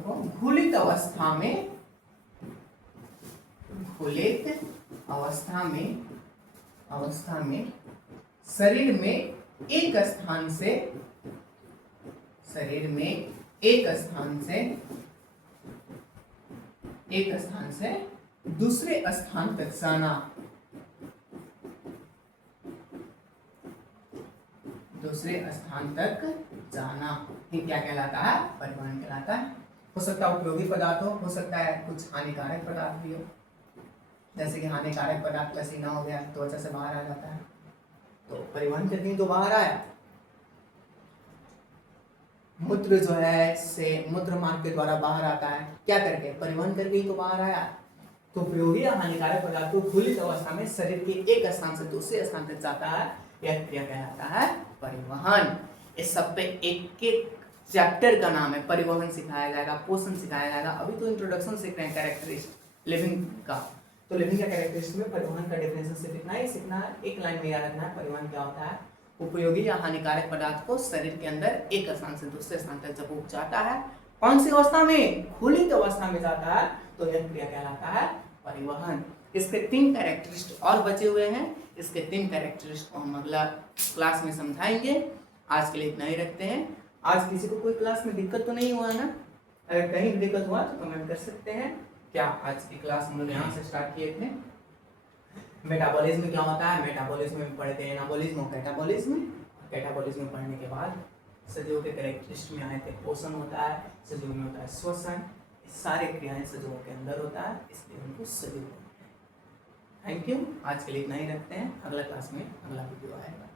को घुलित अवस्था में शरीर में एक स्थान से दूसरे स्थान तक जाना, ये क्या कहलाता है? परिवहन कहलाता है। हो सकता है उपयोगी पदार्थ हो सकता है कुछ हानिकारक पदार्थ भी हो। जैसे कि हानिकारक पदार्थ पसीना हो गया, त्वचा से बाहर आ जाता है, तो परिवहन करके तो बाहर आया। मूत्र जो है से मूत्र मार्ग के द्वारा बाहर आता है, क्या करके? परिवहन करके ही तो बाहर आया। तो उपयोगी या हानिकारक पदार्थ को घुलित अवस्था में शरीर के एक स्थान से दूसरे स्थान तक जाता है, यह क्रिया कहलाता है परिवहन। इस सब पे एक एक चैप्टर का नाम है। परिवहन सिखाया जाएगा, पोषण सिखाया जाएगा। अभी तो इंट्रोडक्शन सीख रहे हैं कैरेक्टरिस्टिक लिविंग का, तो लिविंग का कैरेक्टरिस्टिक में परिवहन का डेफिनेशन सीखना है। एक लाइन में याद रखना है परिवहन क्या होता है। उपयोगी या हानिकारक पदार्थ को शरीर के अंदर एक स्थान से दूसरे स्थान तक जब वो जाता है, कौन सी अवस्था में? खुलित अवस्था में जाता है, तो यह क्रिया कहलाता है परिवहन। इसके 3 कैरेक्टरिस्टिक और बचे हुए हैं। इसके 3 कैरेक्टरिस्टिक को हम अगला क्लास में समझाएंगे। आज के लिए इतना ही रखते हैं। आज किसी को कोई क्लास में दिक्कत तो नहीं हुआ ना? अगर कहीं भी दिक्कत हुआ तो कमेंट कर सकते हैं। क्या आज की क्लास हम लोग यहाँ से स्टार्ट किए थे। मेटाबॉलिज्म क्या होता है? मेटाबॉलिज्म में पढ़ते हैं एनाबॉलिज्म और कैटाबॉलिज्म। कैटाबॉलिज्म में पढ़ने के बाद सजीवों के कैरेक्टरिस्टिक में आए थे पोषण होता है, सजीव में होता है श्वसन, सारे क्रियाएं सजीवों के अंदर होता है, इसलिए उनको सजीव कहते हैं। Thank you. आज के लिए इतना ही रखते हैं। अगला क्लास में अगला वीडियो आएगा।